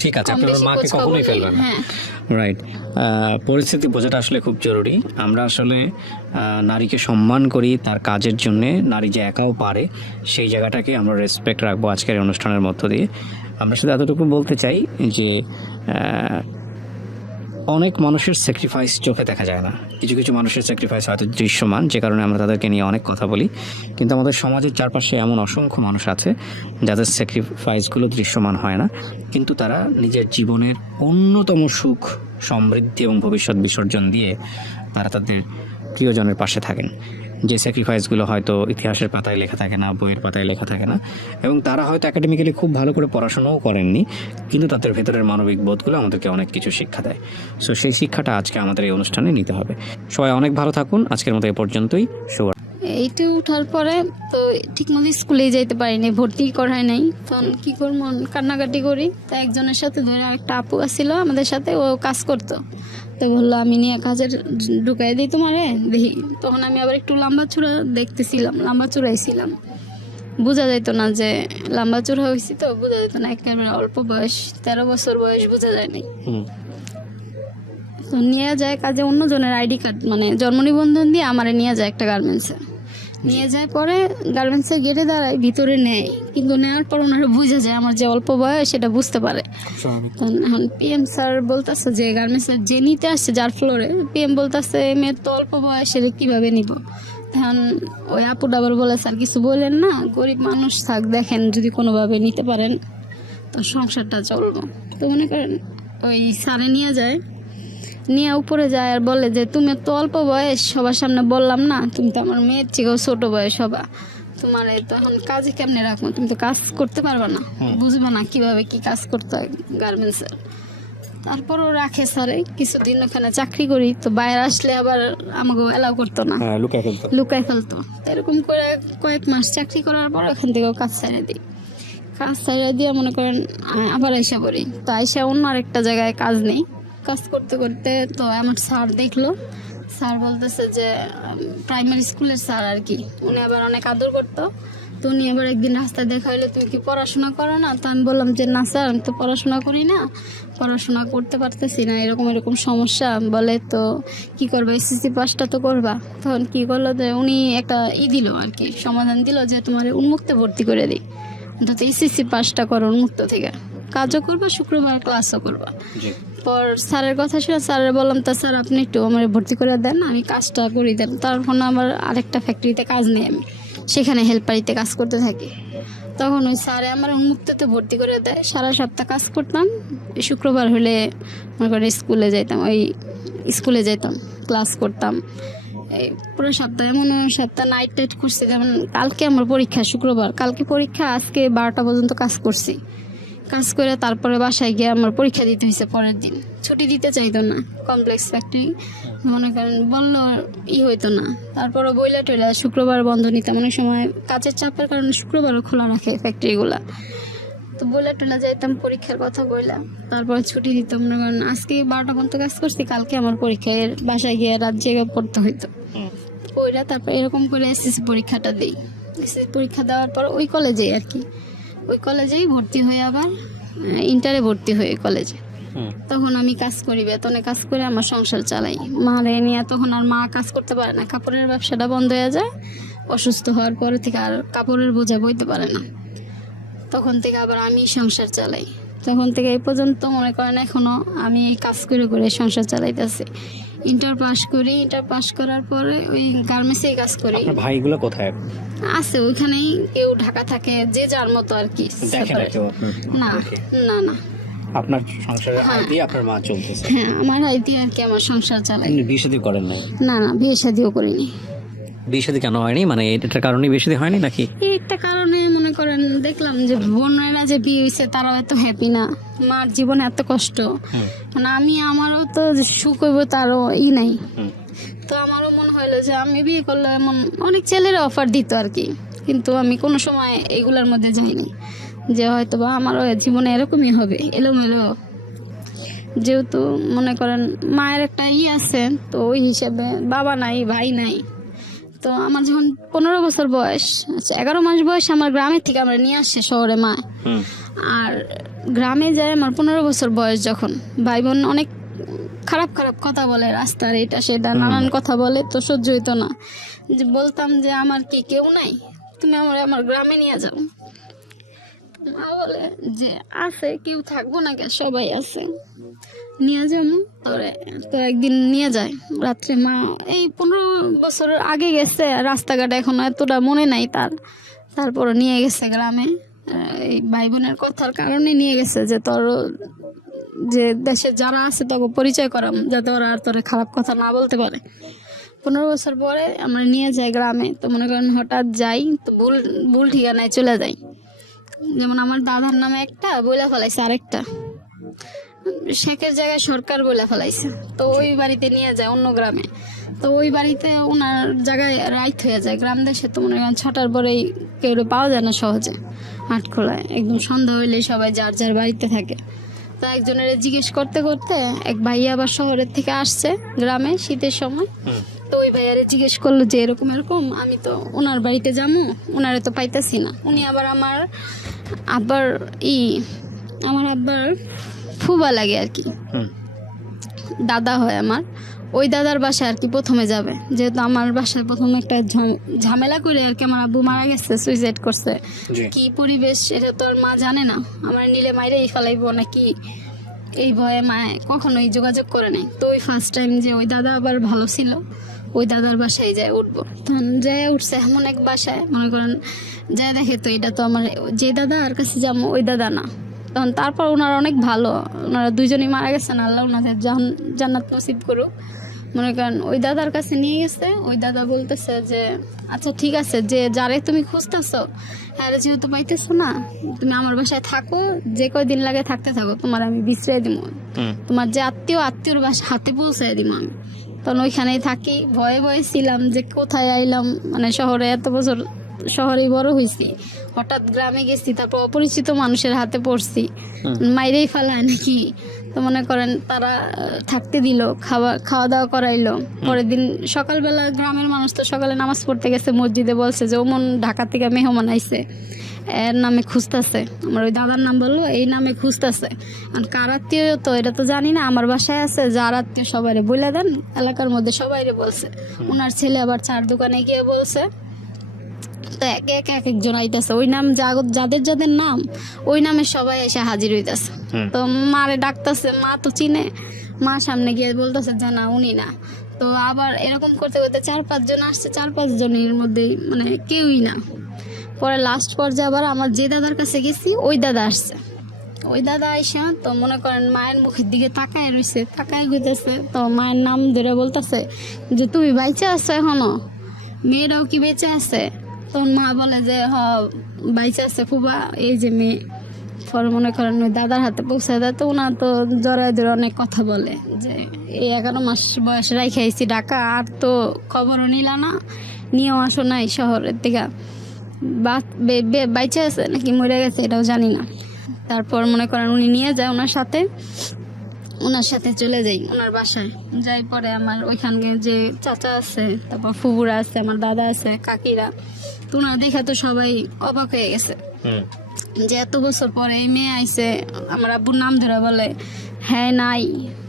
ঠিক আছে, আপনার মাকে কখনোই ফেলবেন না, রাইট। পরিস্থিতি বোঝাটা আসলে খুব জরুরি। আমরা আসলে নারীকে সম্মান করি তার কাজের জন্যে, নারী যে একাও পারে সেই জায়গাটাকে আমরা রেসপেক্ট রাখবো আজকের অনুষ্ঠানের মধ্য দিয়ে। আমরা শুধু এতটুকু বলতে চাই যে অনেক মানুষের স্যাক্রিফাইস চোখে দেখা যায় না, কিছু কিছু মানুষের স্যাক্রিফাইস হয়তো দৃশ্যমান, যে কারণে আমরা তাদেরকে নিয়ে অনেক কথা বলি। কিন্তু আমাদের সমাজের চারপাশে এমন অসংখ্য মানুষ আছে যাদের স্যাক্রিফাইসগুলো দৃশ্যমান হয় না, কিন্তু তারা নিজের জীবনের অন্যতম সুখ, সমৃদ্ধি এবং ভবিষ্যৎ বিসর্জন দিয়ে তারা তাদের প্রিয়জনের পাশে থাকেন। যে স্যাক্রিফাইসগুলো হয়তো ইতিহাসের পাতায় লেখা থাকে না, বইয়ের পাতায় লেখা থাকে না, এবং তারা হয়তো একাডেমিক্যালি খুব ভালো করে পড়াশোনাও করেননি, কিন্তু তাদের ভেতরের মানবিক বোধগুলো আমাদেরকে অনেক কিছু শিক্ষা দেয়। সো সেই শিক্ষাটা আজকে আমাদের এই অনুষ্ঠানে নিতে হবে। সবাই অনেক ভালো থাকুন, আজকের মতো এই পর্যন্তই। শুভ। এইটা উঠার পরে তো ঠিকমতো স্কুলে যাইতে পারিনি, ভর্তি করায় নাই, তখন কি করবো, কান্নাকাটি করি। তো একজনের সাথে ধরে আরেকটা আপু আসছিল আমাদের সাথে, ও কাজ করতো, তো বললো আমি নিয়ে কাজের ঢুকাই দিই তোমারে দেখি। তখন আমি আবার একটু লম্বা চূড়া দেখতেছিলাম, লম্বা চূড়াইছিলাম, বোঝা যাইতো না যে লম্বা চূড়া হয়েছি, তো বোঝা যেত না, একেবারে অল্প বয়স, 13 বছর বয়স, বোঝা যায়নি। তো নিয়ে যায় কাজে, অন্যজনের আইডি কার্ড মানে জন্ম নিবন্ধন দিয়ে আমারে নিয়ে যায় একটা গার্মেন্টসে, নিয়ে যায় পরে গার্মেন্টসে গেটে দাঁড়ায়, ভিতরে নেয়, কিন্তু নেওয়ার পর ওনারা বুঝে যায় আমার যে অল্প বয়স সেটা বুঝতে পারে। এখন পিএম স্যার বলতেছে যে গার্মেন্টসের যে নিতে আসছে যার ফ্লোরে, পিএম বলতেছে মেয়ের তো অল্প বয়সের কীভাবে নিব। এখন ওই আপুটা আবার বলে স্যার কিছু বললেন না, গরিব মানুষ থাক, দেখেন যদি কোনোভাবে নিতে পারেন তো সংসারটা চলবো। তো মনে করেন ওই স্যারে নিয়ে যায়, নিয়ে উপরে যায় আর বলে যে তুমি তো অল্প বয়স, সবার সামনে বললাম না, তুমি তো আমার মেয়ের থেকেও ছোট বয়স হবা, তোমার তো এখন কাজে কেমনে রাখবো, তুমি তো কাজ করতে পারবা না, বুঝবা না কিভাবে কি কাজ করতে হয় গার্মেন্টসের। তারপরও রাখে স্যারে, কিছুদিন ওখানে চাকরি করি, তো বাইরে আসলে আবার আমাকে অ্যালাউ করতো না, লুকাই ফেলতো। এরকম করে কয়েক মাস চাকরি করার পর ওখান থেকেও কাজ ছেড়ে দিই। কাজ ছেড়ে দিয়ে মনে করেন আবার আইসা পড়ি। তো আইসা অন্য আরেকটা জায়গায় কাজ নেই, কাজ করতে করতে তো আমার স্যার দেখলো, স্যার বলতেছে যে প্রাইমারি স্কুলের স্যার আর কি, উনি আবার অনেক আদর করতো। তো উনি আবার একদিন রাস্তায় দেখা হইলো, তুমি কি পড়াশোনা করো না? তো আমি বললাম যে না স্যার, আমি তো পড়াশোনা করি না, পড়াশোনা করতে পারতেছি না, এরকম এরকম সমস্যা। বলে তো কি করবা, এসএসসি পাসটা তো করবা। তখন কি করলো যে উনি একটা দিল আর কি, সমাধান দিল যে তোমার উন্মুক্তে ভর্তি করে দিই, অন্তত এসএসসি পাসটা করো, উন্মুক্ত থেকে কাজও করবা, শুক্রবার ক্লাসও করবা। পর স্যারের কথা শুনে স্যারের বললাম, তা স্যার আপনি একটু আমার ভর্তি করে দেন, আমি কাজটা করে দেন। তখন আমার আরেকটা ফ্যাক্টরিতে কাজ নেই, আমি সেখানে হেল্পারিতে কাজ করতে থাকি। তখন ওই স্যারে আমার উন্মুক্ততে ভর্তি করে দেয়, সারা সপ্তাহ কাজ করতাম, শুক্রবার হলে মনে করেন স্কুলে যেতাম, ওই স্কুলে যেতাম, ক্লাস করতাম। এই পুরো সপ্তাহ, এমন সপ্তাহ নাইট টাইট করছি। যেমন কালকে আমার পরীক্ষা, শুক্রবার কালকে পরীক্ষা, আজকে 12টা পর্যন্ত কাজ করছি। কাজ করে তারপরে বাসায় গিয়ে আমার পরীক্ষা দিতে হয়েছে পরের দিন। ছুটি দিতে চাইতো না কমপ্লেক্স ফ্যাক্টরি, মনে করেন বললো হইতো না। তারপরে বইলা টইলা শুক্রবার বন্ধ নিতাম, অনেক সময় কাজের চাপের কারণে শুক্রবারও খোলা রাখে ফ্যাক্টরিগুলা। তো বইলা টইলা যাইতাম, পরীক্ষার কথা বইলা, তারপরে ছুটি দিতাম। মনে করেন আজকে 12টা পর্যন্ত কাজ করছি, কালকে আমার পরীক্ষা, এর বাসায় গিয়ে রাত জেগে পড়তে হইতো। পড়া তারপর এরকম করে এসএসসি পরীক্ষাটা দিই। এসএসসি পরীক্ষা দেওয়ার পর ওই কলেজেই আর কি, ওই কলেজেই ভর্তি হয়ে আবার ইন্টারে ভর্তি হয়ে কলেজে। তখন আমি কাজ করি, বেতনে কাজ করে আমার সংসার চালাই। মারে নিয়ে তখন আর মা কাজ করতে পারে না, কাপড়ের ব্যবসাটা বন্ধ হয়ে যায়। অসুস্থ হওয়ার পরে থেকে আর কাপড়ের বোঝা বইতে পারে না, তখন থেকে আবার আমি সংসার চালাই। তখন থেকে এই পর্যন্ত মনে করেন এখনও আমি এই কাজ করে করে সংসার চালাইতেছি। ইন্টার পাস করি, ইন্টার পাস করার পরে ওই গার্মেন্টসেই কাজ করি। আপনার ভাইগুলো কোথায়? আছে ওইখানেই, কেউ ঢাকা থাকে, যে যার মতো আর কি। না না না, আপনার সংসারের আয় দিয়ে আপনার মা চলতেছে? হ্যাঁ, আমার আয় দিয়ে আর কি আমার সংসার চালাই। বিয়ে শাদী করেন নাই? না না, বিয়ে শাদিও করিনি। বিয়ে শাদী কেন হয়নি, মানে এটার কারণে বিয়ে শাদী হয়নি নাকি? এই একটা কারণে মনে করেন দেখলাম যে বোনেরা যে বিয়ে হয়েছে তারাও এত হ্যাপি না, মার জীবনে এত কষ্ট, মানে আমি আমারও তো সুখ হইব তারও নাই। তো আমারও মনে হইলো যে আমি বিয়ে করলে, এমন অনেক ছেলেরা অফার দিত আর কি, কিন্তু আমি কোনো সময় এগুলার মধ্যে যাইনি, যে হয়তো বা আমারও জীবনে এরকমই হবে এলোমেলো। যেহেতু মনে করেন মায়ের একটা আছে, তো ওই হিসেবে বাবা নাই, ভাই নাই। তো আমার যখন 15 বছর বয়স, আচ্ছা 11 মাস বয়স, আমার গ্রামের থেকে আমরা নিয়ে আসছে শহরে মা। আর গ্রামে যায় আমার 15 বছর বয়স যখন, ভাই বোন অনেক খারাপ খারাপ কথা বলে, রাস্তার এটা সেটা নানান কথা বলে, তো সহ্য হইতো না। যে বলতাম যে আমার কি কেউ নাই, তুমি আমার গ্রামে নিয়ে যাও। মা বলে যে আছে, কেউ থাকবো না কে, সবাই আছে, নিয়ে যাবো। তো একদিন নিয়ে যায় রাত্রে। মা এই 15 বছর আগে গেছে, রাস্তাঘাটে এখন এতটা মনে নাই তার, তারপর নিয়ে গেছে গ্রামে। এই ভাই বোনের কথার কারণে নিয়ে গেছে, যে তোর যে দেশে যারা আছে তোকে পরিচয় করাম, যাতে ওরা আর তোর খারাপ কথা না বলতে পারে। 15 বছর পরে আমরা নিয়ে যাই গ্রামে। তো মনে করেন হঠাৎ যাই, তো ভুল ঠিকানায় চলে যাই। যেমন আমার দাদার নামে একটা বইলা ফেলাইছে, আরেকটা শেখের জায়গায় সরকার বলে ফেলাইছে। তো ওই বাড়িতে নিয়ে যায় অন্য গ্রামে। তো ওই বাড়িতে ওনার জায়গায় রাইত হয়ে যায়। গ্রাম দেশে তো মনে করেন 6টার পরেই কেউ পাওয়া যায় না সহজে, হাটখোলায় একদম সন্ধ্যা হইলেই সবাই যার যার বাড়িতে থাকে। তো একজনের জিজ্ঞেস করতে করতে এক ভাইয়া আবার শহরের থেকে আসছে গ্রামে শীতের সময়। তো ওই ভাইয়ারে জিজ্ঞেস করলো যে এরকম এরকম, আমি তো ওনার বাড়িতে যাবো, ওনারে তো পাইতেছি না। উনি আবার আমার আব্বার ফুবা লাগে আর কি, দাদা হয় আমার। ওই দাদার বাসায় আর কি প্রথমে যাবে, যেহেতু আমার বাসায় প্রথমে একটা ঝামেলা করে আর কি আমার আব্বু মারা গেছে, সুইসাইড করছে। কি পরিবেশ এটা তো আর মা জানে না, আমার নিলে মাইরেই ফেলাইবো নাকি, এই ভয়ে মায় কখনোই যোগাযোগ করে নাই। তো ওই ফার্স্ট টাইম যে ওই দাদা আবার ভালো ছিল, ওই দাদার বাসায় যায় উঠবো। তখন যায় উঠছে এমন এক বাসায়, মনে করেন যায় দেখে তো এটা তো আমার যে দাদা আর কাছে যাবো ওই দাদা না। তখন তারপর ওনারা অনেক ভালো, ওনারা দুইজনই মারা গেছেন, আল্লাহ ওনাদের জান্নাত নসিব করুক। মনে করেন ওই দাদার কাছে নিয়ে গেছে। ওই দাদা বলতেছে যে আচ্ছা ঠিক আছে, যে যারে তুমি খুঁজতেছো হ্যাঁ যেহেতু পাইতেছো না, তুমি আমার বাসায় থাকো, যে কয়দিন লাগে থাকতে থাকো, তোমার আমি বিছড়াই দিব, তোমার যে আত্মীয়র বাসা হাতে পৌঁছাই দিব আমি। তখন ওইখানেই থাকি। ভয়ে ভয়ে ছিলাম যে কোথায় আইলাম, মানে শহরে এত বছর শহরেই বড় হয়েছি, হঠাৎ গ্রামে গেছি, তারপর অপরিচিত মানুষের হাতে পড়ছি, মাইরেই ফেলায় নাকি। তো মনে করেন তারা থাকতে দিল, খাওয়া দাওয়া করাইলো। পরের দিন সকালবেলা গ্রামের মানুষ তো সকালে নামাজ পড়তে গেছে মসজিদে, বলছে যে ওমন ঢাকা থেকে মেহমান আইছে, এর নামে খুঁজতেছে। আমার ওই দাদার নাম বললো, এই নামে খুঁজতেছে। আর কার আত্মীয় তো এটা তো জানি না, আমার বাসায় আছে, যার আত্মীয় সবাইরে বলে দেন, এলাকার মধ্যে সবাইরে বলছে। ওনার ছেলে আবার চার দোকানে গিয়ে বলছে। তো এক একজন আইতেছে, ওই নাম যাদের যাদের নাম ওই নামে সবাই এসে হাজির হইতেছে। তো মারে ডাকতেছে, মা তো চিনে, মা সামনে গিয়ে বলতেছে যে না উনি না। তো আবার এরকম করতে করতে 4-5 জন আসছে, 4-5 জনের মধ্যে মানে কেউই না। পরে লাস্ট পর্যায়ে আবার আমার যে দাদার কাছে গেছি ওই দাদা আসছে। ওই দাদা আইসা তো মনে করেন মায়ের মুখের দিকে তাকায় রয়েছে, তাকায় ঘুরতেছে। তো মায়ের নাম ধরে বলতেছে যে তুমি বাইচে আছো এখনো, মেয়েরাও কি বেঁচে আছে? তখন মা বলে যে হ বাইচে আছে ফুবা, এই যে মেয়ে। পরে মনে করেন ওই দাদার হাতে পৌঁছায় দেয়। তো ওনার তো জড়ায় ধরে অনেক কথা বলে যে এই 11 মাস বয়স রাইখে আইছি ঢাকা, আর তো খবরও নিলা না, নিয়েও আসো নাই শহরের দিকে, বাইচে আছে নাকি মরে গেছে এটাও জানি না। তারপর মনে করেন উনি নিয়ে যায় ওনার সাথে চলে যাই ওনার বাসায়। যাই পরে আমার ওইখানে যে চাচা আছে, তারপর ফুবুরা আছে, আমার দাদা আছে, কাকিরা, তো ওনারা দেখে তো সবাই অবাক হয়ে গেছে যে এত বছর পরে এই মেয়ে আইছে। আমার আব্বুর নাম ধরে বলে হ্যাঁ নাই,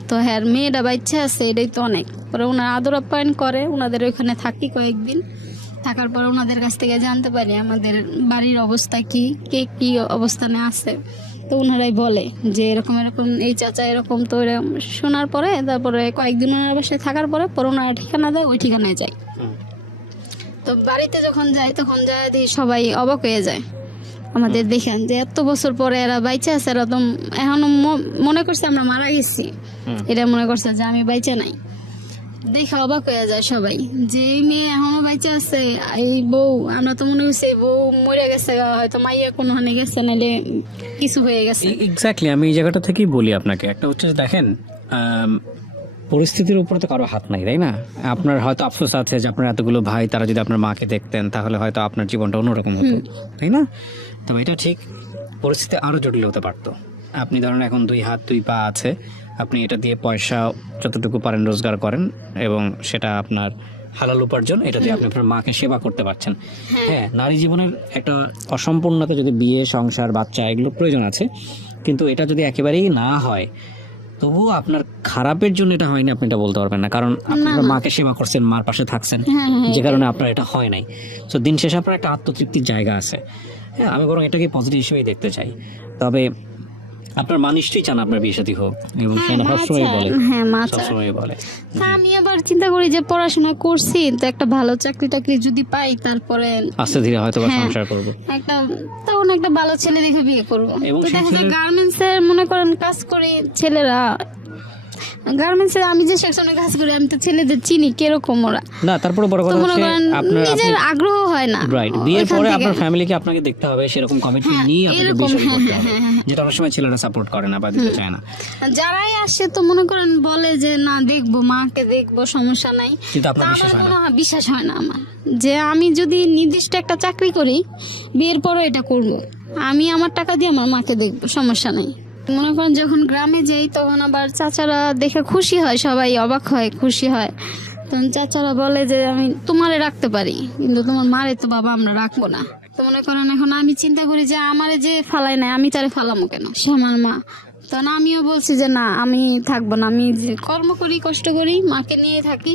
তো হ্যাঁ মেয়েটা বাচ্চা আছে, এটাই তো অনেক। পরে ওনারা আদর আপ্যায়ন করে, ওনাদের ওইখানে থাকি কয়েকদিন। থাকার পর ওনাদের কাছ থেকে জানতে পারি আমাদের বাড়ির অবস্থা কি, কে কি অবস্থানে আছে। তো ওনারাই বলে যে এরকম এরকম এই চাচা এরকম। তো এরকম শোনার পরে তারপরে কয়েকদিন ওনার বাসায় থাকার পরে ওনারা ঠিকানা দেয়, ওই ঠিকানায় যায়। তো বাড়িতে যখন যাই তখন যায় দিই সবাই অবাক হয়ে যায় আমাদের দেখেন যে এত বছর পরে এরা বাইচে আছে। এরা তো এখনো মনে করছে আমরা মারা গেছি, এটা মনে করছে যে আমি বাইচে নাই। দেখে অবাক হয়ে যায় সবাই যে এই মেয়ে এখনো বাইচে আছে, এই বউ। আমরা তো মনে করছি বউ মরে গেছে, হয়তো মাইয়া কোনোখানে গেছে, নাহলে কিছু হয়ে গেছে। এক্স্যাক্টলি, আমি এই জায়গাটা থেকেই বলি আপনাকে। একটা হচ্ছে যে দেখেন, পরিস্থিতির উপরে তো কারো হাত নাই, তাই না? আপনার হয়তো আফসোস আছে যে আপনার এতগুলো ভাই, তারা যদি আপনার মাকে দেখতেন তাহলে হয়তো আপনার জীবনটা অন্যরকম হতো, তাই না? তবে এটা ঠিক, পরিস্থিতি আরো জটিল হতে পারতো। আপনি ধরেন এখন 2 হাত 2 পা আছে, আপনি এটা দিয়ে পয়সা যতটুকু পারেন রোজগার করেন, এবং সেটা আপনার হালাল উপার্জন, এটা দিয়ে আপনি আপনার মাকে সেবা করতে পারছেন। হ্যাঁ, নারী জীবনের একটা অসম্পূর্ণতা, যদি বিয়ে, সংসার, বাচ্চা এগুলো প্রয়োজন আছে, কিন্তু এটা যদি একেবারেই না হয়, তবুও আপনার খারাপের জন্য এটা হয়নি আপনি এটা বলতে পারবেন না, কারণ আপনি আপনার মাকে সেবা করছেন, মার পাশে থাকছেন, যে কারণে আপনার এটা হয় নাই। তো দিন শেষে আপনার একটা আত্মতৃপ্তির জায়গা আছে। হ্যাঁ, আমি বরং এটাকে পজিটিভ হিসেবেই দেখতে চাই। তবে আপনার মা নিশ্চয়ই চান আপনার বিয়ে শাদী হোক, এবং সে সবসময় বলে, সবসময় বলে। তা আমি আবার চিন্তা করি যে পড়াশোনা করছি তো একটা ভালো চাকরি টাকরি যদি পাই, তারপরে আস্তে ধীরে হয়তো সংসার করবো, তখন একটা ভালো ছেলে দেখে বিয়ে করবো। এবং গার্মেন্টস এর মনে করেন কাজ করি ছেলেরা, গার্মেন্টসে আমি যে সেকশনে কাজ করি আমি তো ছেলেদের চিনি কিরকম ওরা না। তারপরে বড় কথা হচ্ছে আপনার নিজের আগ্রহ হয় না, রাইট? বিয়ের পরে আপনার ফ্যামিলিকে আপনাকে দেখতে হবে, সেরকম কমিটমেন্ট নিয়ে আপনাকে বিয়ে করতে হবে, যেটা অনেক সময় ছেলেরা সাপোর্ট করে না বা দিতে চায় না। যারাই আসে তো মনে করেন বলে যে না দেখবো, মাকে দেখবো, সমস্যা নাই, কিন্তু আপনার বিশ্বাস হয় না আমার যে আমি যদি নির্দিষ্ট একটা চাকরি করি বিয়ের পরও এটা করব, আমি আমার টাকা দিয়ে আমার মাকে দেখবো, সমস্যা নাই। মনে করেন যখন গ্রামে যাই তখন আবার চাচারা দেখে খুশি হয়, সবাই অবাক হয়, খুশি হয়। তখন চাচারা বলে যে আমি তোমারে রাখতে পারি, কিন্তু তোমার মারে তো বাবা আমরা রাখবো না। তো মনে করেন এখন আমি চিন্তা করি যে আমারে যে ফালাই নাই, আমি তারে ফালামো কেন, সে আমার মা। তখন আমিও বলছি যে না আমি থাকবো না, আমি যে কর্ম করি, কষ্ট করি, মাকে নিয়ে থাকি,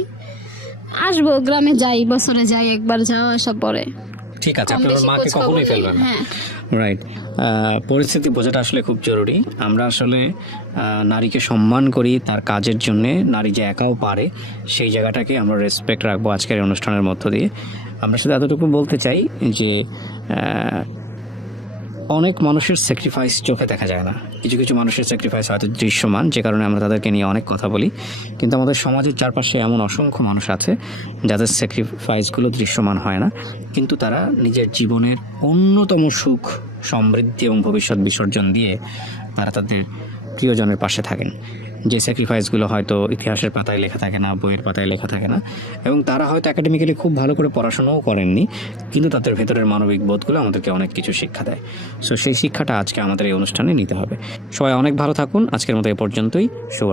আসবো গ্রামে যাই, বছরে যাই একবার, যাওয়া আসা পরে। ঠিক আছে, আপনার মাকে কখনোই ফেলবেন না, রাইট? পরিস্থিতি বোঝাটা আসলে খুব জরুরি। আমরা আসলে নারীকে সম্মান করি তার কাজের জন্য, নারী যে একাও পারে সেই জায়গাটাকে আমরা রেসপেক্ট রাখবো আজকের এই অনুষ্ঠানের মধ্য দিয়ে। আমরা শুধু এতটুকু বলতে চাই যে অনেক মানুষের স্যাক্রিফাইস চোখে দেখা যায় না, কিছু কিছু মানুষের স্যাক্রিফাইস হয়তো দৃশ্যমান, যে কারণে আমরা তাদেরকে নিয়ে অনেক কথা বলি। কিন্তু আমাদের সমাজের চারপাশে এমন অসংখ্য মানুষ আছে যাদের স্যাক্রিফাইসগুলো দৃশ্যমান হয় না, কিন্তু তারা নিজের জীবনের অন্যতম সুখ, সমৃদ্ধি এবং ভবিষ্যৎ বিসর্জন দিয়ে তারা তাদের প্রিয়জনের পাশে থাকেন। যে স্যাক্রিফাইসগুলো হয়তো ইতিহাসের পাতায় লেখা থাকে না, বইয়ের পাতায় লেখা থাকে না, এবং তারা হয়তো একাডেমিক্যালি খুব ভালো করে পড়াশোনাও করেননি, কিন্তু তাদের ভেতরের মানবিক বোধগুলো আমাদেরকে অনেক কিছু শিক্ষা দেয়। সো সেই শিক্ষাটা আজকে আমাদের এই অনুষ্ঠানে নিতে হবে। সবাই অনেক ভালো থাকুন, আজকের মতো এ পর্যন্তই। শুভ